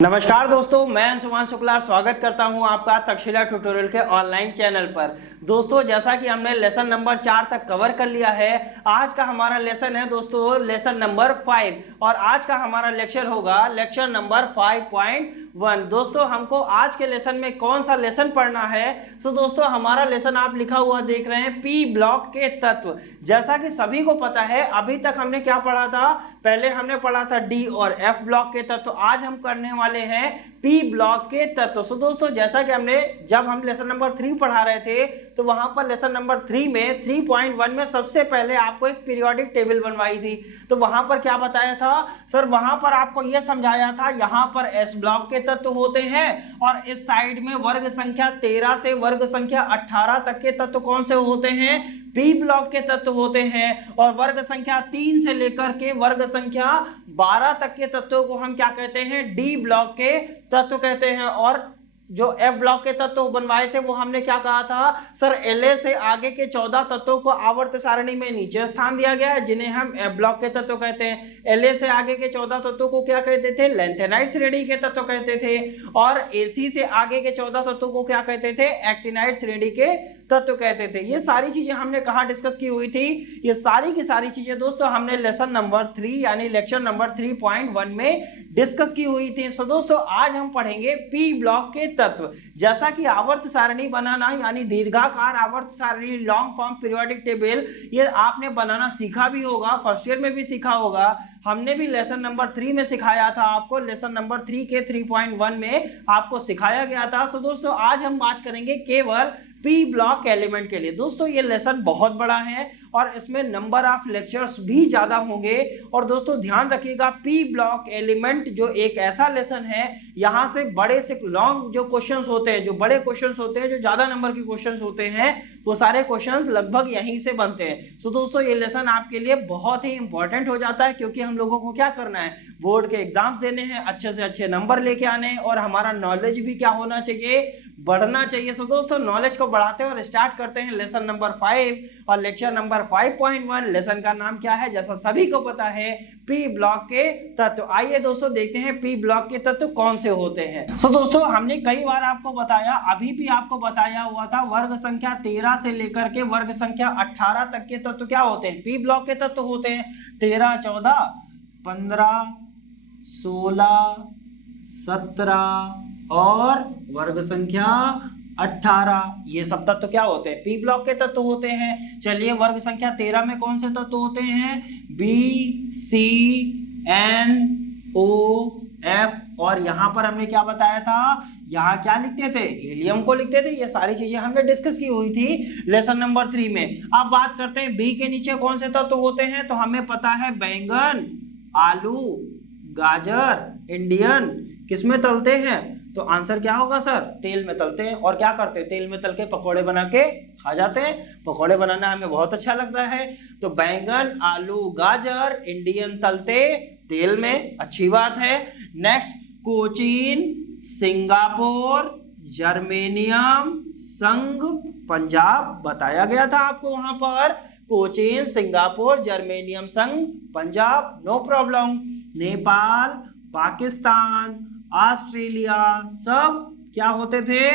नमस्कार दोस्तों, मैं अंशुमान शुक्ला स्वागत करता हूं आपका तक्षशिला ट्यूटोरियल के ऑनलाइन चैनल पर। दोस्तों, जैसा कि हमने लेसन नंबर 4 तक कवर कर लिया है, आज का हमारा लेसन है दोस्तों लेसन नंबर 5 और आज का हमारा लेक्चर होगा लेक्चर नंबर 5.1। दोस्तों, हमको आज के लेसन में कौन सा लेसन पढ़ना है? तो दोस्तों, हमारा लेसन आप लिखा हुआ देख रहे हैं पी ब्लॉक के तत्व। जैसा कि सभी को पता है, अभी तक हमने क्या पढ़ा था? पहले हमने पढ़ा था डी और एफ ब्लॉक के तत्व। आज हम करने वाले हैं पी ब्लॉक के तत्व। सो दोस्तों, जैसा कि जब हम लेसन नंबर 3 पढ़ा रहे थे, तो वहां पर लेसन नंबर 3 में 3.1 में सबसे पहले आपको एक पीरियोडिक टेबल बनवाई थी। तो वहां पर क्या बताया था सर? वहां पर आपको यह समझाया था यहां पर एस ब्लॉक के तत्व होते हैं और इस साइड में वर्ग संख्या 13 से वर्ग संख्या 18 तक के तत्व कौन से होते हैं? पी ब्लॉक के तत्व होते हैं। और वर्ग संख्या 3 से लेकर के वर्ग संख्या 12 तक के तत्वों को हम क्या कहते हैं? डी ब्लॉक के तत्व कहते हैं। और जो एफ ब्लॉक के तत्व बनवाए थे वो हमने क्या कहा था सर? एलए से आगे के 14 तत्वों को आवर्त सारणी में नीचे स्थान दिया गया है, जिन्हें हम एफ ब्लॉक के तत्व कहते हैं। एलए से आगे के 14 तत्वों को क्या कहते थे? लेंथेनाइट श्रेणी के तत्व कहते थे। और एसी से आगे के 14 तत्वों को क्या कहते थे? एक्टिनाइट श्रेणी के तत्व कहते थे। ये सारी चीजें हमने कहाँ डिस्कस की हुई थी? ये सारी की सारी चीजें दोस्तों हमने लेसन नंबर 3 यानी लेक्चर नंबर 3.1 में डिस्कस की हुई थी। सो दोस्तों, आज हम पढ़ेंगे पी ब्लॉक के तत्व। जैसा कि आवर्त सारणी बनाना यानी दीर्घाकार आवर्त सारणी, लॉन्ग फॉर्म पीरियोडिक टेबल, ये आपने बनाना सीखा भी होगा, फर्स्ट ईयर में भी सीखा होगा। हमने भी लेसन नंबर 3 में सिखाया था आपको, लेसन नंबर 3 के 3.1 में आपको सिखाया गया था। सो दोस्तों, आज हम बात करेंगे केवल पी ब्लॉक एलिमेंट के लिए। दोस्तों, ये लेसन बहुत बड़ा है और इसमें नंबर ऑफ लेक्चर्स भी ज्यादा होंगे। और दोस्तों ध्यान रखिएगा, पी ब्लॉक एलिमेंट जो एक ऐसा लेसन है, यहाँ से बड़े से लॉन्ग जो क्वेश्चंस होते हैं, जो बड़े क्वेश्चंस होते हैं, जो ज्यादा नंबर के क्वेश्चंस होते हैं, वो सारे क्वेश्चंस लगभग यहीं से बनते हैं। सो दोस्तों, ये लेसन आपके लिए बहुत ही इंपॉर्टेंट हो जाता है, क्योंकि हम लोगों को क्या करना है? बोर्ड के एग्जाम्स देने हैं, अच्छे से अच्छे नंबर लेके आने हैं और हमारा नॉलेज भी क्या होना चाहिए? बढ़ना चाहिए। सो दोस्तों, नॉलेज को बढ़ाते हैं और स्टार्ट करते हैं लेसन नंबर 5 और लेक्चर नंबर 5.1। लेसन का नाम क्या है? जैसा सभी को पता है, पी ब्लॉक के तत्व। आइए दोस्तों देखते हैं पी ब्लॉक के तत्व कौन से होते हैं। सो दोस्तों, हमने कई बार आपको बताया, अभी भी आपको बताया हुआ था, वर्ग संख्या 13 से लेकर के वर्ग संख्या 18 तक के तत्व क्या होते हैं? पी ब्लॉक के तत्व होते हैं। 13, 14, 15, 16, 17 और वर्ग संख्या 18, ये सब तत्व क्या होते हैं? पी ब्लॉक के तत्व होते हैं। चलिए, वर्ग संख्या 13 में कौन से तत्व होते हैं? बी, सी, एन, ओ, एफ। और यहां पर हमने क्या बताया था? यहाँ क्या लिखते थे? हीलियम को लिखते थे। ये सारी चीजें हमने डिस्कस की हुई थी लेसन नंबर 3 में। अब बात करते हैं बी के नीचे कौन से तत्व होते हैं। तो हमें पता है बैंगन, आलू, गाजर, इंडियन किसमें तलते हैं? तो आंसर क्या होगा सर? तेल में तलते हैं। और क्या करते हैं? तेल में तल के पकौड़े बना के खा जाते हैं। पकौड़े बनाना हमें बहुत अच्छा लगता है। तो बैंगन, आलू, गाजर, इंडियन तलते तेल में, अच्छी बात है। नेक्स्ट, कोचीन, सिंगापुर, जर्मेनियम, संघ, पंजाब बताया गया था आपको वहां पर। कोचीन, सिंगापुर, जर्मेनियम, संघ, Punjab, no problem. Nepal, Pakistan, Australia सब क्या होते थे?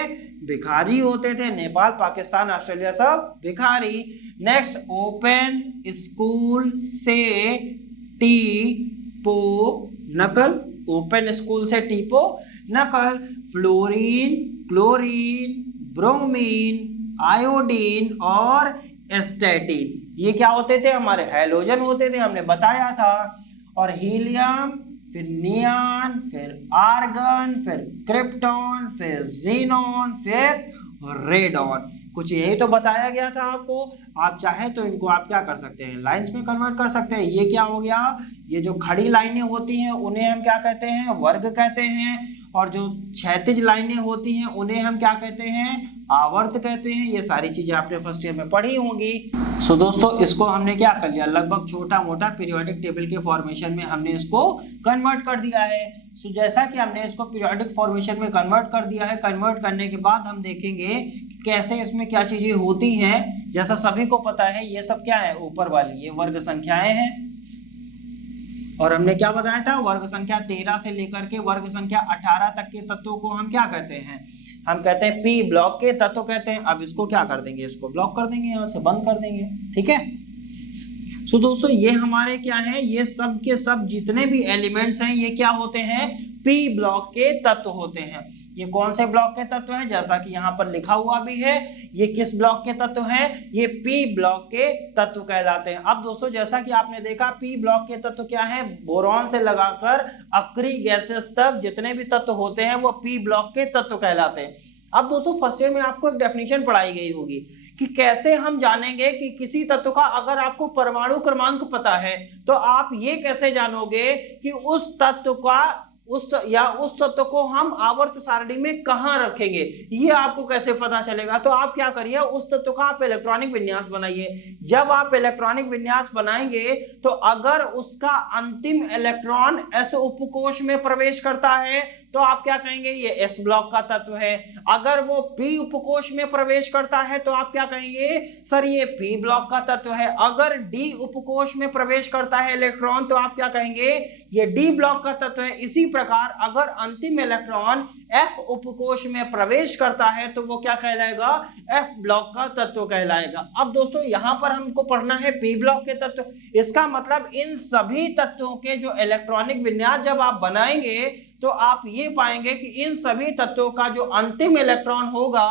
भिखारी होते थे। नेपाल, पाकिस्तान, ऑस्ट्रेलिया सब भिखारी। नेक्स्ट, ओपन स्कूल से टीपो नकल, ओपन स्कूल से टीपो नकल। फ्लोरीन, क्लोरीन, ब्रोमीन, आयोडीन और एस्टेटिन, ये क्या होते थे? हमारे हैलोजन होते थे, हमने बताया था। और हीलियम, फिर नियॉन, फिर आर्गन, फिर क्रिप्टॉन, फिर जीनॉन, फिर रेडॉन। कुछ यही तो बताया गया था आपको। आप चाहें तो इनको आप क्या कर सकते हैं? लाइंस में कन्वर्ट कर सकते हैं। ये क्या हो गया? ये जो खड़ी लाइनें होती हैं उन्हें हम क्या कहते हैं? वर्ग कहते हैं। और जो क्षैतिज लाइनें होती हैं उन्हें हम क्या कहते हैं? आवर्त कहते हैं। ये सारी चीजें आपने फर्स्ट ईयर में पढ़ी होंगी। सो दोस्तों, इसको हमने क्या कर लिया? लगभग छोटा मोटा पीरियोडिक टेबल के फॉर्मेशन में हमने इसको कन्वर्ट कर दिया है। सो जैसा कि हमने इसको पीरियोडिक फॉर्मेशन में कन्वर्ट कर दिया है, कन्वर्ट करने के बाद हम देखेंगे कि कैसे इसमें क्या चीजें होती हैं। जैसा सभी को पता है, ये सब क्या है? ऊपर वाली ये वर्ग संख्याएं हैं। और हमने क्या बताया था, वर्ग संख्या 13 से लेकर के वर्ग संख्या 18 तक के तत्वों को हम क्या कहते हैं, हम कहते हैं पी ब्लॉक के तत्व कहते हैं। अब इसको क्या कर देंगे, इसको ब्लॉक कर देंगे, यहाँ से बंद कर देंगे, ठीक है। सो दोस्तों ये हमारे क्या है, ये सब के सब जितने भी एलिमेंट्स हैं ये क्या होते हैं, पी ब्लॉक के तत्व होते हैं। ये कौन से ब्लॉक के तत्व हैं, जैसा कि यहाँ पर लिखा हुआ भी है, ये किस ब्लॉक के तत्व हैं, ये पी ब्लॉक के तत्व कहलाते हैं। अब दोस्तों जैसा कि आपने देखा पी ब्लॉक के तत्व क्या है, बोरॉन से लगाकर अक्री गैसेस तक जितने भी तत्व होते हैं वो पी ब्लॉक के तत्व कहलाते हैं। अब दोस्तों फर्स्ट ईयर में आपको एक डेफिनेशन पढ़ाई गई होगी कि कैसे हम जानेंगे कि किसी तत्व का, अगर आपको परमाणु क्रमांक पता है तो आप ये कैसे जानोगे कि उस तत्व का उस तत्व को हम आवर्त सारणी में कहां रखेंगे, ये आपको कैसे पता चलेगा। तो आप क्या करिए, उस तत्व का आप इलेक्ट्रॉनिक विन्यास बनाइए। जब आप इलेक्ट्रॉनिक विन्यास बनाएंगे तो अगर उसका अंतिम इलेक्ट्रॉन एस उपकोष में प्रवेश करता है तो आप क्या कहेंगे, ये एस ब्लॉक का तत्व है। अगर वो पी उपकोष में प्रवेश करता है तो आप क्या कहेंगे, सर ये पी ब्लॉक का तत्व है। अगर डी उपकोष में प्रवेश करता है इलेक्ट्रॉन तो आप क्या कहेंगे, ये डी ब्लॉक का तत्व है। इसी प्रकार अगर अंतिम इलेक्ट्रॉन एफ उपकोष में प्रवेश करता है तो वो क्या कहलाएगा, एफ ब्लॉक का तत्व कहलाएगा। अब दोस्तों यहां पर हमको पढ़ना है पी ब्लॉक के तत्व। इसका मतलब इन सभी तत्वों के जो इलेक्ट्रॉनिक विन्यास जब आप बनाएंगे तो आप ये पाएंगे कि इन सभी तत्वों का जो अंतिम इलेक्ट्रॉन होगा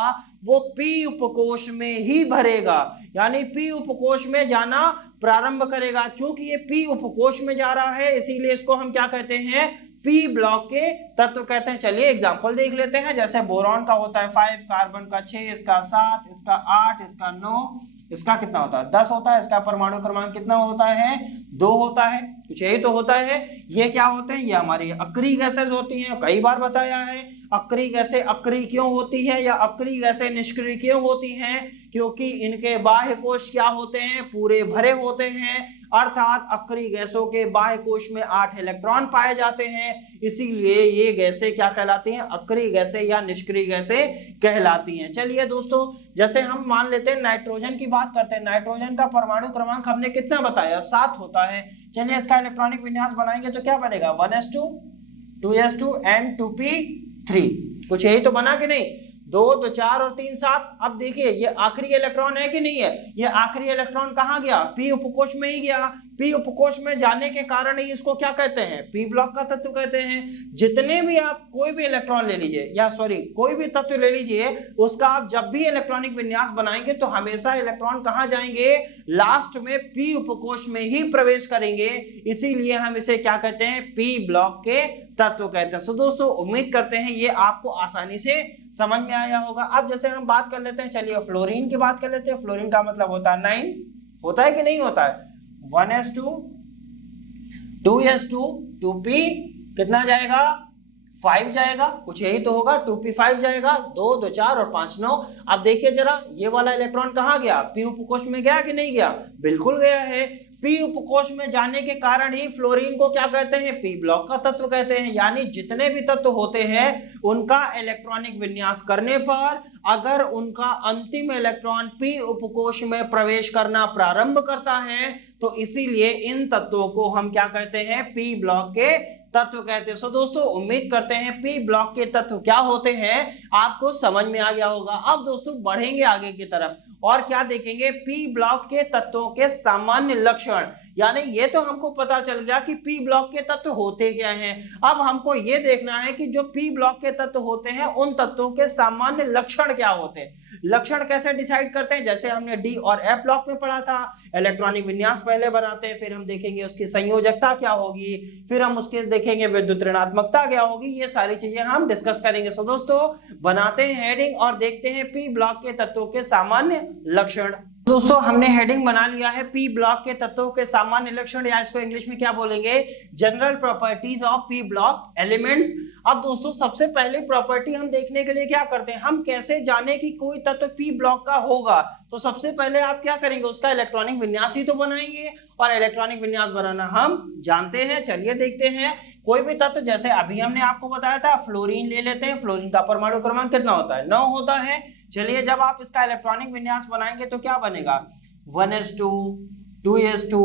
वो पी उपकोष में ही भरेगा, यानी पी उपकोष में जाना प्रारंभ करेगा। चूंकि ये पी उपकोष में जा रहा है इसीलिए इसको हम क्या कहते हैं, पी ब्लॉक के तत्व कहते हैं। चलिए एग्जांपल देख लेते हैं। जैसे बोरॉन का होता है 5, कार्बन का 6, इसका 7, इसका 8, इसका 9, इसका कितना होता है 10 होता है। इसका परमाणु क्रमांक कितना होता है, 2 होता है। कुछ यही तो होता है। ये क्या होते हैं, ये हमारी अक्रिय गैसेज होती हैं। कई बार बताया है अक्रिय गैसें अक्रिय क्यों होती है या अक्रिय गैसें निष्क्रिय क्यों होती हैं, क्योंकि इनके बाह्य कोश क्या होते हैं, पूरे भरे होते हैं। अर्थात अक्रिय गैसों के बाह्य कोश में 8 इलेक्ट्रॉन पाए जाते हैं, इसीलिए ये गैसें क्या कहलाती हैं, अक्रिय गैसें या निष्क्रिय गैसें कहलाती हैं। चलिए दोस्तों जैसे हम मान लेते हैं नाइट्रोजन की बात करते हैं। नाइट्रोजन का परमाणु क्रमांक हमने कितना बताया, 7 होता है। चलिए इसका इलेक्ट्रॉनिक विन्यास बनाएंगे तो क्या बनेगा, 1s2 2s2 and 2p3। कुछ यही तो बना कि नहीं, 2 2 4 और 3 7। अब देखिए ये आखिरी इलेक्ट्रॉन है कि नहीं है, ये आखिरी इलेक्ट्रॉन कहाँ गया, पी उपकोष में ही गया। पी उपकोष में जाने के कारण ही इसको क्या कहते हैं, पी ब्लॉक का तत्व कहते हैं। जितने भी आप कोई भी इलेक्ट्रॉन ले लीजिए या सॉरी कोई भी तत्व ले लीजिए, उसका आप जब भी इलेक्ट्रॉनिक विन्यास बनाएंगे तो हमेशा इलेक्ट्रॉन कहाँ जाएंगे, लास्ट में पी उपकोष में ही प्रवेश करेंगे। इसीलिए हम इसे क्या कहते हैं, पी ब्लॉक के तत्व कहते हैं। सो दोस्तों उम्मीद करते हैं ये आपको आसानी से समझ में आया होगा। अब जैसे हम बात कर लेते हैं, चलिए फ्लोरीन की बात कर लेते हैं। फ्लोरीन का मतलब होता है 9, होता है कि नहीं होता है, 1s2 2s2 2p कितना जाएगा, 5 जाएगा। कुछ यही तो होगा, 2p5 जाएगा। 2 2 4 और 5 9। अब देखिए जरा ये वाला इलेक्ट्रॉन कहाँ गया, पी उपकोष में गया कि नहीं गया, बिल्कुल गया है। पी उपकोष में जाने के कारण ही फ्लोरीन को क्या कहते हैं, पी ब्लॉक का तत्व कहते हैं। यानी जितने भी तत्व होते हैं उनका इलेक्ट्रॉनिक विन्यास करने पर अगर उनका अंतिम इलेक्ट्रॉन पी उपकोष में प्रवेश करना प्रारंभ करता है तो इसीलिए इन तत्वों को हम क्या कहते हैं, पी ब्लॉक के तत्व कहते हैं। सो दोस्तों उम्मीद करते हैं पी ब्लॉक के तत्व क्या होते हैं आपको समझ में आ गया होगा। अब दोस्तों बढ़ेंगे आगे की तरफ और क्या देखेंगे, पी ब्लॉक के तत्वों के सामान्य लक्षण। यानी ये तो हमको पता चल गया कि पी ब्लॉक के तत्व होते क्या हैं। अब हमको ये देखना है कि जो पी ब्लॉक के तत्व होते हैं उन तत्वों के सामान्य लक्षण क्या होते हैं। लक्षण कैसे डिसाइड करते हैं, जैसे हमने डी और एफ ब्लॉक में पढ़ा था, इलेक्ट्रॉनिक विन्यास पहले बनाते हैं, फिर हम देखेंगे उसकी संयोजकता क्या होगी, फिर हम उसके देखेंगे विद्युत ऋणात्मकता क्या होगी, ये सारी चीजें हम डिस्कस करेंगे। सो दोस्तों बनाते हैं हेडिंग और देखते हैं पी ब्लॉक के तत्वों के सामान्य लक्षण। दोस्तों हमने हेडिंग बना लिया है पी ब्लॉक के तत्वों के सामान्य लक्षण, या इसको इंग्लिश में क्या बोलेंगे, general properties of P block elements. अब दोस्तों सबसे पहले प्रॉपर्टी हम देखने के लिए क्या करते हैं, हम कैसे जाने कि कोई तत्व पी ब्लॉक का होगा। तो सबसे पहले आप क्या करेंगे, उसका इलेक्ट्रॉनिक विन्यास ही तो बनाएंगे और इलेक्ट्रॉनिक विन्यास बनाना हम जानते हैं। चलिए देखते हैं कोई भी तत्व, जैसे अभी हमने आपको बताया था फ्लोरीन ले लेते हैं। फ्लोरीन का परमाणु क्रमांक कितना होता है, 9 होता है। चलिए जब आप इसका इलेक्ट्रॉनिक विन्यास बनाएंगे तो क्या बनेगा, 1s2 2s2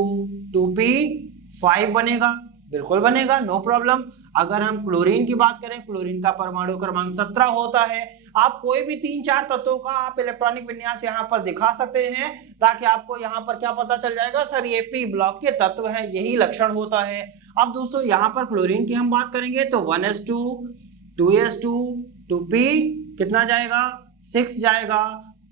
2p5 बनेगा। बिल्कुल बनेगा, नो प्रॉब्लम। अगर हम क्लोरीन की बात करें, क्लोरीन का परमाणु क्रमांक 17 होता है। आप कोई भी 3-4 तत्वों का आप इलेक्ट्रॉनिक विन्यास यहाँ पर दिखा सकते हैं, ताकि आपको यहाँ पर क्या पता चल जाएगा, सर ये पी ब्लॉक के तत्व हैं, यही लक्षण होता है। अब दोस्तों यहाँ पर क्लोरीन की हम बात करेंगे तो 1s2 2s2 2p कितना जाएगा, 6 जाएगा,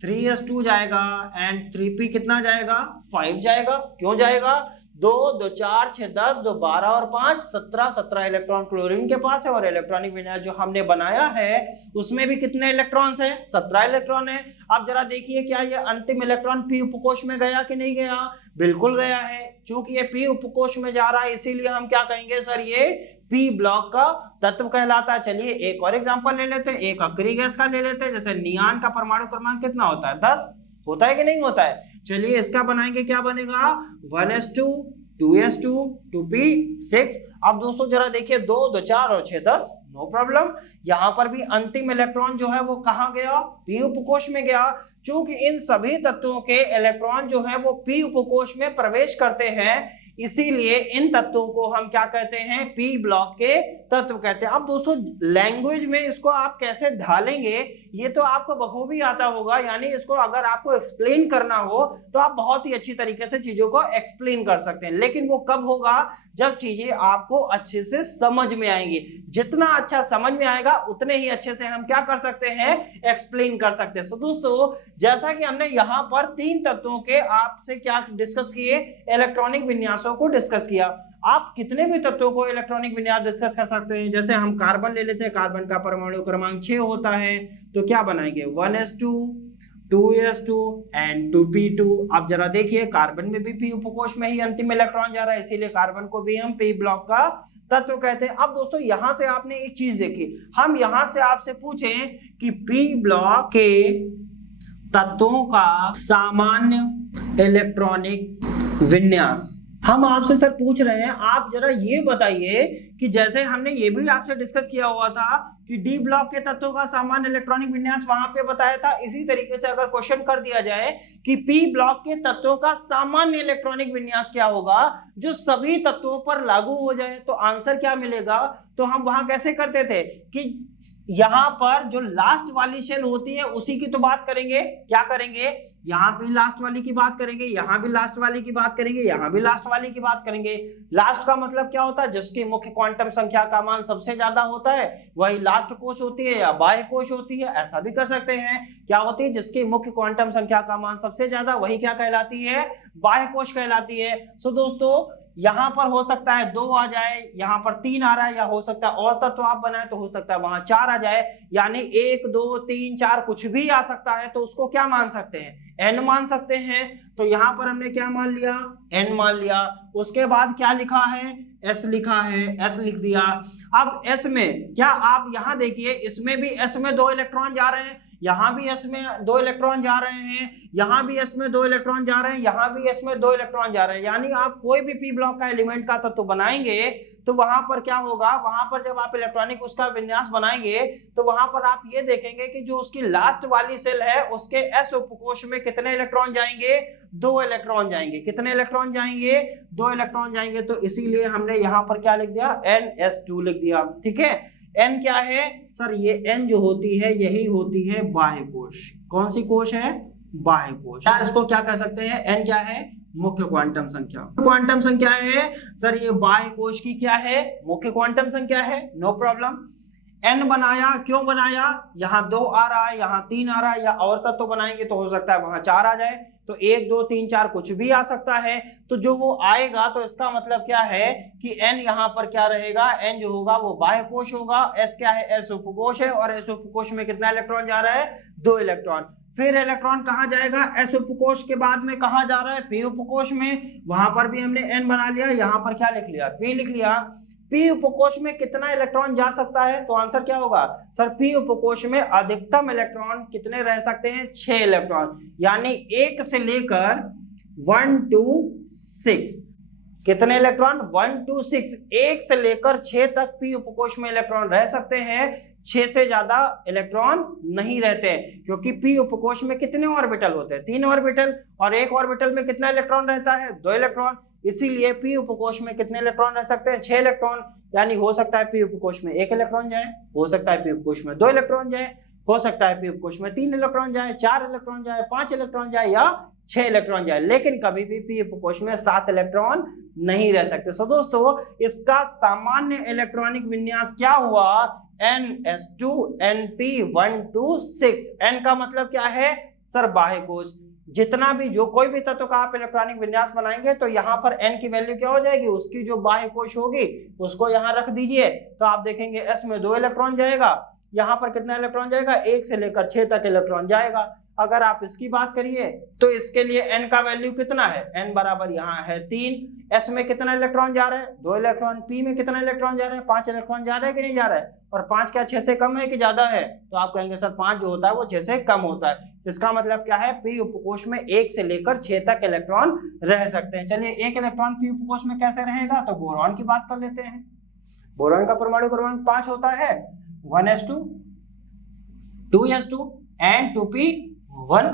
3s2 जाएगा एंड 3p कितना जाएगा, 5 जाएगा। क्यों जाएगा, 2 2 4 6 10 2 12 और 5 17 इलेक्ट्रॉन क्लोरीन के पास है, और इलेक्ट्रॉनिक विन्यास जो हमने बनाया है उसमें भी कितने इलेक्ट्रॉन्स हैं, 17 इलेक्ट्रॉन है। अब जरा देखिए क्या ये अंतिम इलेक्ट्रॉन पी उपकोष में गया कि नहीं गया, बिल्कुल गया है। क्योंकि ये पी उपकोष में जा रहा है इसीलिए हम क्या कहेंगे, सर ये पी ब्लॉक का तत्व कहलाता है। चलिए एक और एग्जांपल ले लेते हैं, एक अक्रिय गैस का ले लेते हैं। जैसे नियान का परमाणु क्रमांक कितना होता है, 10 होता है कि नहीं होता है। चलिए इसका बनाएंगे, क्या बनेगा, 1s2 2s2 2p6। अब दोस्तों जरा देखिए 2 2 4 और 6 10, नो प्रॉब्लम। यहां पर भी अंतिम इलेक्ट्रॉन जो है वो कहां गया, पी उपकोष में गया। क्योंकि इन सभी तत्वों के इलेक्ट्रॉन जो है वो पी उपकोष में प्रवेश करते हैं, इसीलिए इन तत्वों को हम क्या कहते हैं, पी ब्लॉक के तत्व कहते हैं। अब दोस्तों लैंग्वेज में इसको आप कैसे ढालेंगे ये तो आपको बखूबी आता होगा, यानी इसको अगर आपको एक्सप्लेन करना हो तो आप बहुत ही अच्छी तरीके से चीजों को एक्सप्लेन कर सकते हैं। लेकिन वो कब होगा, जब चीजें आपको अच्छे से समझ में आएंगी। जितना अच्छा समझ में आएगा उतने ही अच्छे से हम क्या कर सकते हैं, एक्सप्लेन कर सकते हैं। तो दोस्तों जैसा कि हमने यहाँ पर 3 तत्वों के आपसे क्या डिस्कस किए, इलेक्ट्रॉनिक विन्यासों को डिस्कस किया। आप कितने भी तत्वों को इलेक्ट्रॉनिक विन्यास डिस्कस कर सकते हैं। जैसे हम कार्बन ले लेते हैं, कार्बन का परमाणु क्रमांक 6 होता है, तो क्या बनाएंगे, 1s2 2s2 एंड 2p2। अब जरा देखिए कार्बन में भी पी उपकोष में ही अंतिम इलेक्ट्रॉन जा रहा है, इसीलिए कार्बन को भी हम पी ब्लॉक का तत्व कहते हैं। अब दोस्तों यहां से आपने एक चीज देखी, हम यहां से आपसे पूछें कि पी ब्लॉक के तत्वों का सामान्य इलेक्ट्रॉनिक विन्यास हम आपसे सर पूछ रहे हैं। आप जरा ये बताइए कि जैसे हमने ये भी आपसे डिस्कस किया हुआ था कि डी ब्लॉक के तत्वों का सामान्य इलेक्ट्रॉनिक विन्यास वहां पे बताया था, इसी तरीके से अगर क्वेश्चन कर दिया जाए कि पी ब्लॉक के तत्वों का सामान्य इलेक्ट्रॉनिक विन्यास क्या होगा जो सभी तत्वों पर लागू हो जाए, तो आंसर क्या मिलेगा। तो हम वहां कैसे करते थे कि यहां पर जो लास्ट वाली शेल होती है उसी की तो बात करेंगे, क्या करेंगे, यहां भी लास्ट वाली की बात करेंगे, यहां भी लास्ट वाली की बात करेंगे, यहां भी लास्ट वाली की बात करेंगे। लास्ट का मतलब क्या होता है, जिसकी मुख्य क्वांटम संख्या का मान सबसे ज्यादा होता है वही लास्ट कोश होती है या बाह्य कोश होती है, ऐसा भी कर सकते हैं। क्या होती है, जिसकी मुख्य क्वांटम संख्या का मान सबसे ज्यादा वही क्या कहलाती है, बाह्य कोश कहलाती है। सो दोस्तों यहां पर हो सकता है 2 आ जाए, यहां पर 3 आ रहा है, या हो सकता है और तत्व आप बनाए तो हो सकता है वहां 4 आ जाए, यानी 1 2 3 4 कुछ भी आ सकता है, तो उसको क्या मान सकते हैं, n मान सकते हैं। तो यहां पर हमने क्या मान लिया, n मान लिया। उसके बाद क्या लिखा है, s लिखा है, s लिख दिया। अब s में क्या, आप यहां देखिए इसमें भी s में 2 इलेक्ट्रॉन जा रहे हैं, यहां भी s में 2 इलेक्ट्रॉन जा रहे हैं, यहां भी s में 2 इलेक्ट्रॉन जा रहे हैं, यहां भी s में 2 इलेक्ट्रॉन जा रहे हैं। यानी आप कोई भी p ब्लॉक का एलिमेंट का तत्व बनाएंगे तो वहां पर क्या होगा, वहां पर जब आप इलेक्ट्रॉनिक उसका विन्यास बनाएंगे तो वहां पर आप ये देखेंगे कि जो उसकी लास्ट वाली सेल है उसके s उपकोष में कितने इलेक्ट्रॉन जाएंगे, 2 इलेक्ट्रॉन जाएंगे। कितने इलेक्ट्रॉन जाएंगे, 2 इलेक्ट्रॉन जाएंगे। तो इसीलिए हमने यहां पर क्या लिख दिया, ns2 लिख दिया। ठीक है, n क्या है सर, ये n जो होती है यही होती है बाह्य कोश। कौन सी कोश है, बाह्य कोश। या इसको क्या कह सकते हैं, n क्या है, मुख्य क्वांटम संख्या। क्वांटम संख्या है सर, ये बाह्य कोश की क्या है, मुख्य क्वांटम संख्या है, नो प्रॉब्लम। n बनाया, क्यों बनाया, यहाँ 2 आ रहा है, यहाँ 3 आ रहा है, या और तत्व बनाएंगे तो हो सकता है वहां 4 आ जाए, तो 1 2 3 4 कुछ भी आ सकता है। तो जो वो आएगा तो इसका मतलब क्या है कि n यहाँ पर क्या रहेगा, n जो होगा वो बाह्य कोश होगा। s क्या है, s उपकोश है, और s उपकोश में कितना इलेक्ट्रॉन जा रहा है, 2 इलेक्ट्रॉन। फिर इलेक्ट्रॉन कहाँ जाएगा, s उपकोश के बाद में कहाँ जा रहा है, p उपकोश में। वहां पर भी हमने n बना लिया, यहाँ पर क्या लिख लिया, p लिख लिया। p उपकोश में कितना इलेक्ट्रॉन जा सकता है, तो आंसर क्या होगा सर, p उपकोश में अधिकतम इलेक्ट्रॉन कितने रह सकते हैं, 6 इलेक्ट्रॉन। यानी 1 से लेकर 1 to 6 कितने इलेक्ट्रॉन, 1 to 6, 1 से लेकर 6 तक p उपकोश में इलेक्ट्रॉन रह सकते हैं। 6 से ज्यादा इलेक्ट्रॉन नहीं रहते हैं, क्योंकि p उपकोष में कितने ऑर्बिटल होते हैं? 3 ऑर्बिटल, और एक ऑर्बिटल में कितना इलेक्ट्रॉन रहता है? 2 इलेक्ट्रॉन। इसीलिए p उपकोष में कितने इलेक्ट्रॉन रह सकते हैं? 6 इलेक्ट्रॉन। यानी हो सकता है p उपकोष में 1 इलेक्ट्रॉन जाए, हो सकता है p उपकोष में 2 इलेक्ट्रॉन जाए, हो सकता है p उपकोष में 3 इलेक्ट्रॉन जाए, 4 इलेक्ट्रॉन जाए, 5 इलेक्ट्रॉन जाए या 6 इलेक्ट्रॉन जाए, लेकिन कभी भी p उपकोष में 7 इलेक्ट्रॉन नहीं रह सकते। सो दोस्तों, इसका सामान्य इलेक्ट्रॉनिक विन्यास क्या हुआ? NS2 NP126। n का मतलब क्या है सर? बाह्य कोश। जितना भी जो कोई भी तत्व का आप इलेक्ट्रॉनिक विन्यास बनाएंगे तो यहाँ पर n की वैल्यू क्या हो जाएगी? उसकी जो बाह्य कोश होगी उसको यहाँ रख दीजिए, तो आप देखेंगे s में 2 इलेक्ट्रॉन जाएगा, यहाँ पर कितना इलेक्ट्रॉन जाएगा? 1 से लेकर 6 तक इलेक्ट्रॉन जाएगा। अगर आप इसकी बात करिए तो इसके लिए n का वैल्यू कितना है? n बराबर यहाँ है 3। s में कितना इलेक्ट्रॉन जा रहा है? 2 इलेक्ट्रॉन। p में कितना इलेक्ट्रॉन जा रहा है? 5 इलेक्ट्रॉन जा रहा है कि नहीं जा रहा है? और 5 क्या 6 से कम है कि ज्यादा है? तो आप कहेंगे सर 5 जो होता है वो 6 से कम होता है। इसका मतलब क्या है? p उपकोष में 1 से लेकर 6 तक इलेक्ट्रॉन रह सकते हैं। चलिए, 1 इलेक्ट्रॉन p उपकोष में कैसे रहेगा? तो बोरॉन की बात कर लेते हैं। बोरॉन का परमाणु क्रमांक 5 होता है 1s2 2s2 एंड 2p1।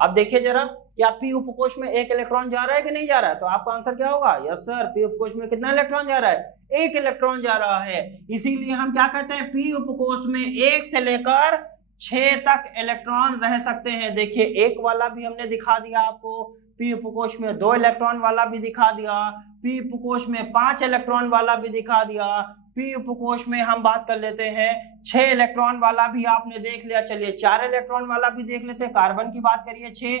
अब देखिए जरा, क्या p उपकोष में 1 इलेक्ट्रॉन जा रहा है कि नहीं जा रहा है? तो आपका आंसर क्या होगा? यस सर, p उपकोष में कितना इलेक्ट्रॉन जा रहा है? 1 इलेक्ट्रॉन जा रहा है। इसीलिए हम क्या कहते हैं? p उपकोष में 1 से लेकर 6 तक इलेक्ट्रॉन रह सकते हैं। देखिए, 1 वाला भी हमने दिखा दिया आपको, p उपकोष में 2 इलेक्ट्रॉन वाला भी दिखा दिया, p उपकोष में 5 इलेक्ट्रॉन वाला भी दिखा दिया, p उपकोष में हम बात कर लेते हैं 6 इलेक्ट्रॉन वाला भी आपने देख लिया। चलिए, 4 इलेक्ट्रॉन वाला भी देख लेते हैं। कार्बन की बात करिए 6,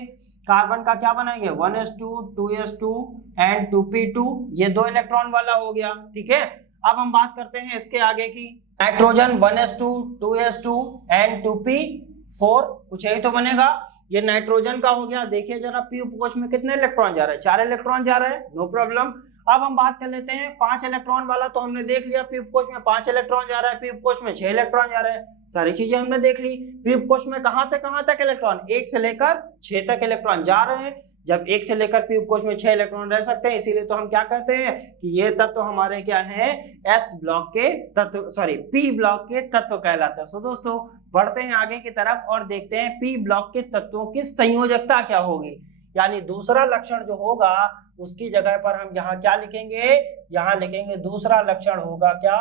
कार्बन का क्या बनाएंगे? 1s2 2s2 एंड 2p2, ये 2 इलेक्ट्रॉन वाला हो गया। ठीक है, अब हम बात करते हैं इसके आगे की। Nitrogen 1s2 2s2 and 2p4, कुछ यही तो बनेगा। ये नाइट्रोजन का हो गया। देखिए जरा, p उपकोष में कितने इलेक्ट्रॉन जा रहे हैं? 4 इलेक्ट्रॉन जा रहे हैं, नो प्रॉब्लम। अब हम बात कर लेते हैं 5 इलेक्ट्रॉन वाला, तो हमने देख लिया p उपकोष में 5 इलेक्ट्रॉन जा रहा है, p उपकोष में 6 इलेक्ट्रॉन जा रहा है। सारी चीजें हमने देख ली। p उपकोष में कहां से कहां तक इलेक्ट्रॉन? 1 से लेकर 6 तक इलेक्ट्रॉन जा रहे हैं। जब 1 से लेकर p उपकोष में 6 इलेक्ट्रॉन रह सकते हैं, इसीलिए तो हम क्या कहते हैं कि ये तत्व हमारे क्या है? s ब्लॉक के तत्व, सॉरी p ब्लॉक के तत्व कहलाते हैं। सो दोस्तों, बढ़ते हैं आगे की तरफ और देखते हैं p ब्लॉक के तत्वों की संयोजकता क्या होगी। यानी दूसरा लक्षण जो होगा उसकी जगह पर हम यहाँ क्या लिखेंगे? यहाँ लिखेंगे दूसरा लक्षण होगा क्या?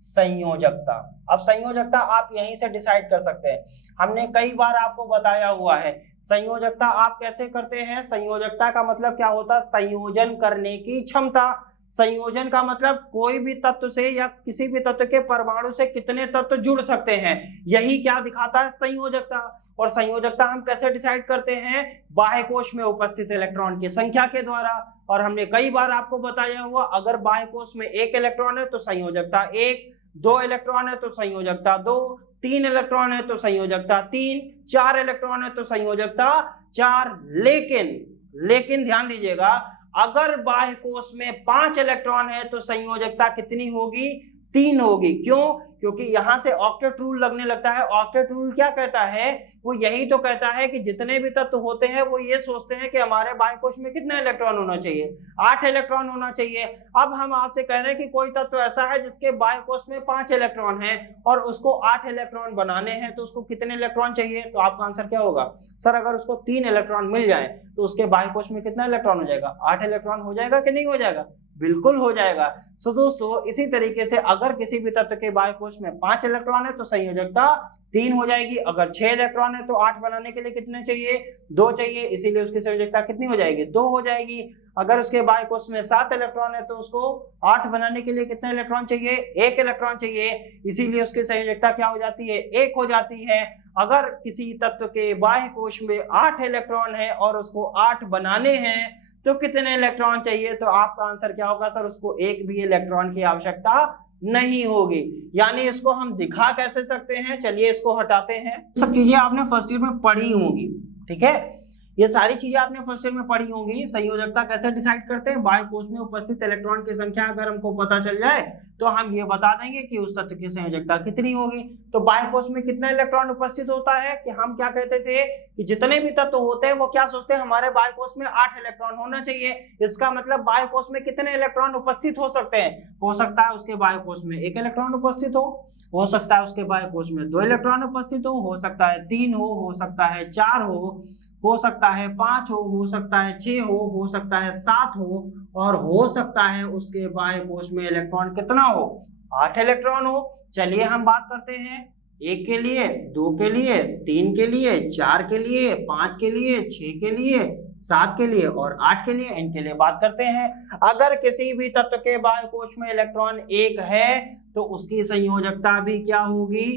संयोजकता। अब संयोजकता आप यहीं से डिसाइड कर सकते हैं। हमने कई बार आपको बताया हुआ है संयोजकता आप कैसे करते हैं। संयोजकता का मतलब क्या होता है? संयोजन करने की क्षमता। संयोजन का मतलब कोई भी तत्व से या किसी भी तत्व के परमाणु से कितने तत्व जुड़ सकते हैं, यही क्या दिखाता है? संयोजकता। और संयोजकता हम कैसे डिसाइड करते हैं? बाह्य कोश में उपस्थित इलेक्ट्रॉन की संख्या के द्वारा। और हमने कई बार आपको बताया हुआ, अगर बाह्य कोश में 1 इलेक्ट्रॉन है तो संयोजकता 1, 2 इलेक्ट्रॉन है तो संयोजकता 2, 3 इलेक्ट्रॉन है तो संयोजकता 3, 4 इलेक्ट्रॉन है तो संयोजकता 4। लेकिन ध्यान दीजिएगा, अगर बाह्य कोश में 5 इलेक्ट्रॉन है तो संयोजकता कितनी होगी? 3 होगी। क्यों? क्योंकि यहां से ऑक्टेट रूल लगने लगता है। ऑक्टेट रूल क्या कहता है? वो यही तो कहता है कि जितने भी तत्व होते हैं वो ये सोचते हैं कि हमारे बाह्य कोश में कितना इलेक्ट्रॉन होना चाहिए? 8 इलेक्ट्रॉन होना चाहिए। अब हम आपसे कह रहे हैं कि कोई तत्व ऐसा है जिसके बाह्य कोश में 5 इलेक्ट्रॉन है और उसको 8 इलेक्ट्रॉन बनाने हैं, तो उसको कितने इलेक्ट्रॉन चाहिए? तो आपका आंसर क्या होगा? सर, अगर उसको 3 इलेक्ट्रॉन मिल जाए तो उसके बाह्य कोश में कितना इलेक्ट्रॉन हो जाएगा? 8 इलेक्ट्रॉन हो जाएगा कि नहीं हो जाएगा? बिल्कुल हो जाएगा। सो दोस्तों, इसी तरीके से अगर किसी भी तत्व के बाह्य कोश में 5 इलेक्ट्रॉन है तो संयोजकता 3 हो जाएगी। अगर 6 इलेक्ट्रॉन है तो 8 बनाने के लिए कितने चाहिए? 2 चाहिए, इसीलिए उसकी संयोजकता कितनी हो जाएगी? 2 हो जाएगी। अगर उसके बाह्य कोश में 7 इलेक्ट्रॉन है तो उसको 8 बनाने के लिए कितने इलेक्ट्रॉन चाहिए? 1 इलेक्ट्रॉन चाहिए, इसीलिए उसकी संयोजकता क्या हो जाती है? 1 हो जाती है। अगर किसी तत्व के बाह्य कोश में 8 इलेक्ट्रॉन है और उसको 8 बनाने हैं तो कितने इलेक्ट्रॉन चाहिए? तो आपका आंसर क्या होगा? सर, उसको 1 भी इलेक्ट्रॉन की आवश्यकता नहीं होगी। यानी इसको हम दिखा कैसे सकते हैं? चलिए इसको हटाते हैं। सब चीजें आपने फर्स्ट ईयर में पढ़ी होंगी, ठीक है। ये सारी चीजें आपने फर्स्ट ईयर में पढ़ी होंगी। संयोजकता कैसे डिसाइड करते हैं, बाह्य कोश में उपस्थित इलेक्ट्रॉन की संख्या अगर हमको पता चल जाए तो हम ये बता देंगे कि उस तत्व की संयोजकता कितनी होगी। तो बाह्य कोश में कितना इलेक्ट्रॉन उपस्थित होता है कि हम क्या कहते थे कि जितने भी तत्व होते हैं वो क्या सोचते हैं, हमारे बाह्य कोश में 8 इलेक्ट्रॉन होना चाहिए। इसका मतलब बाह्य कोश में कितने इलेक्ट्रॉन उपस्थित हो सकते हैं, हो सकता है उसके बाह्य कोश में 1 इलेक्ट्रॉन उपस्थित हो सकता है उसके बाह्य कोश में 2 इलेक्ट्रॉन उपस्थित हो सकता है 3 हो सकता है 4 हो सकता है 5 हो सकता है 6 हो सकता है 7 और हो सकता है उसके बाह्य कोश में इलेक्ट्रॉन कितना हो, 8 इलेक्ट्रॉन हो। चलिए हम बात करते हैं 1 के लिए, 2 के लिए, 3 के लिए, 4 के लिए, 5 के लिए, 6 के लिए, 7 के लिए और 8 के लिए। इनके लिए बात करते हैं। अगर किसी भी तत्व के बाह्य कोश में इलेक्ट्रॉन 1 है तो उसकी संयोजकता भी क्या होगी,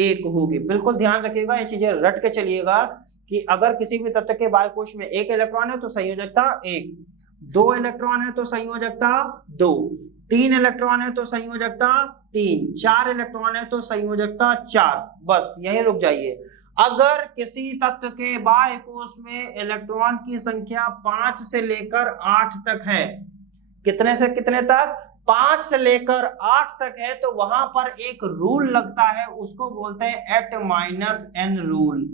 1 होगी। बिल्कुल ध्यान रखिएगा, ये चीजें रट के चलिएगा कि अगर किसी भी तत्व के बाह्य कोश में 1 इलेक्ट्रॉन है तो संयोजकता 1, 2 इलेक्ट्रॉन है तो संयोजकता 2, 3 इलेक्ट्रॉन है तो संयोजकता 3, 4 इलेक्ट्रॉन है तो संयोजकता 4। बस यही रुक जाइए। अगर किसी तत्व के बाह्य कोश में इलेक्ट्रॉन की संख्या 5 से लेकर 8 तक है, कितने से कितने तक, 5 से लेकर 8 तक है, तो वहां पर एक रूल लगता है, उसको बोलते हैं एट माइनस एन रूल।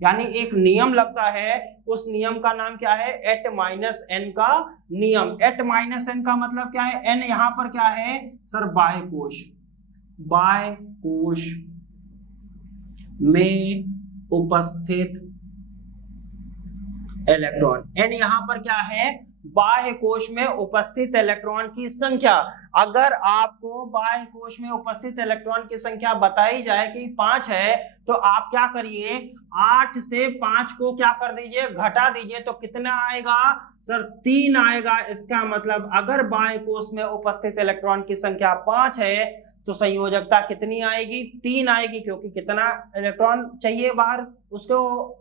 यानी एक नियम लगता है, उस नियम का नाम क्या है, एट माइनस एन का नियम। एट माइनस एन का मतलब क्या है, एन यहां पर क्या है सर, बाह्य कोश, बाह्य कोश में उपस्थित इलेक्ट्रॉन। एन यहां पर क्या है, बाह्य कोश में उपस्थित इलेक्ट्रॉन की संख्या। अगर आपको बाह्य कोश में उपस्थित इलेक्ट्रॉन की संख्या बताई जाए कि 5 है तो आप क्या करिए, 8 से 5 को क्या कर दीजिए, घटा दीजिए, तो कितना आएगा सर, 3 आएगा। इसका मतलब अगर बाह्य कोश में उपस्थित इलेक्ट्रॉन की संख्या 5 है तो संयोजकता कितनी आएगी, 3 आएगी, क्योंकि कितना इलेक्ट्रॉन चाहिए बाहर उसको,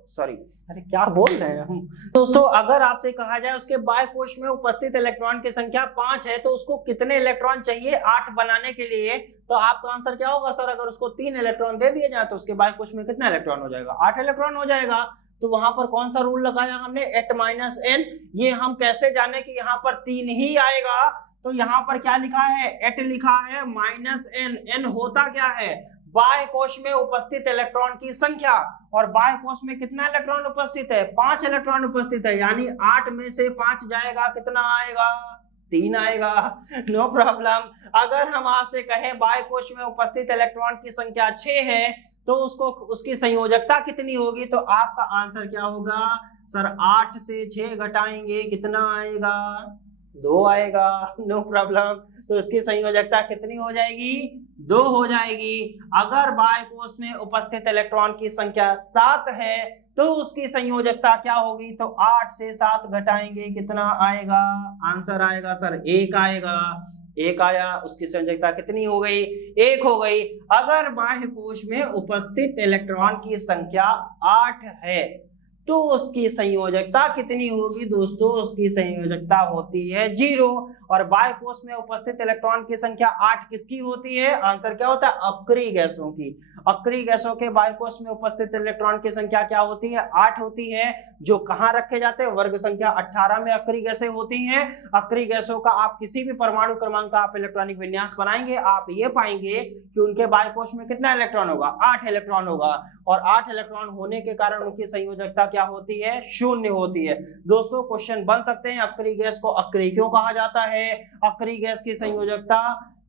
सॉरी अरे क्या बोल रहे हैं हम दोस्तों। अगर आपसे कहा जाए उसके बाह्य कोश में उपस्थित इलेक्ट्रॉन की संख्या 5 है तो उसको कितने इलेक्ट्रॉन चाहिए 8 बनाने के लिए, तो आपका आंसर क्या होगा सर, अगर उसको 3 इलेक्ट्रॉन दे दिए जाए तो उसके बाह्य कोश में कितना इलेक्ट्रॉन हो जाएगा, 8 इलेक्ट्रॉन हो जाएगा। तो वहां पर कौन सा रूल लगाया हमने, एट माइनस एन। ये हम कैसे जाने कि यहाँ पर 3 ही आएगा, तो यहाँ पर क्या लिखा है, एट लिखा है माइनस एन। एन होता क्या है, बाह्य कोश में उपस्थित इलेक्ट्रॉन की संख्या, और बाह्य कोश में कितना इलेक्ट्रॉन उपस्थित है, 5 इलेक्ट्रॉन उपस्थित है, यानी 8 में से 5 जाएगा, कितना आएगा, 3 आएगा। No problem. अगर हम आपसे कहें बाह्य कोश में उपस्थित इलेक्ट्रॉन की संख्या 6 है तो उसको उसकी संयोजकता कितनी होगी, तो आपका आंसर क्या होगा सर, 8 से 6 घटाएंगे, कितना आएगा, 2 आएगा। No problem. तो इसकी संयोजकता कितनी हो जाएगी, 2 हो जाएगी। अगर बाह्य कोश में उपस्थित इलेक्ट्रॉन की संख्या 7 है तो उसकी संयोजकता क्या होगी, तो 8 से 7 घटाएंगे, कितना आएगा, आंसर आएगा सर 1 आएगा। 1 आया, उसकी संयोजकता कितनी हो गई, 1 हो गई। अगर बाह्य कोश में उपस्थित इलेक्ट्रॉन की संख्या 8 है तो उसकी संयोजकता कितनी होगी दोस्तों, उसकी संयोजकता होती है 0। और बाह्य कोश में उपस्थित इलेक्ट्रॉन की संख्या 8 किसकी होती है, आंसर क्या होता है, अक्रिय गैसों की। अक्रिय गैसों के बाह्य कोश में उपस्थित इलेक्ट्रॉन की संख्या क्या होती है, 8 होती है, जो कहाँ रखे जाते हैं, वर्ग संख्या 18 में अक्रिय गैसें होती हैं। अक्रिय गैसों का आप किसी भी परमाणु क्रमांक का आप इलेक्ट्रॉनिक विन्यास बनाएंगे, आप ये पाएंगे कि उनके बाह्य कोश में कितना इलेक्ट्रॉन होगा, 8 इलेक्ट्रॉन होगा, और 8 इलेक्ट्रॉन होने के कारण उनकी संयोजकता क्या होती है, 0 होती है। दोस्तों क्वेश्चन बन सकते हैं, अक्रिय गैस को अक्रिय क्यों कहा जाता है, अक्रिय गैस की संयोजकता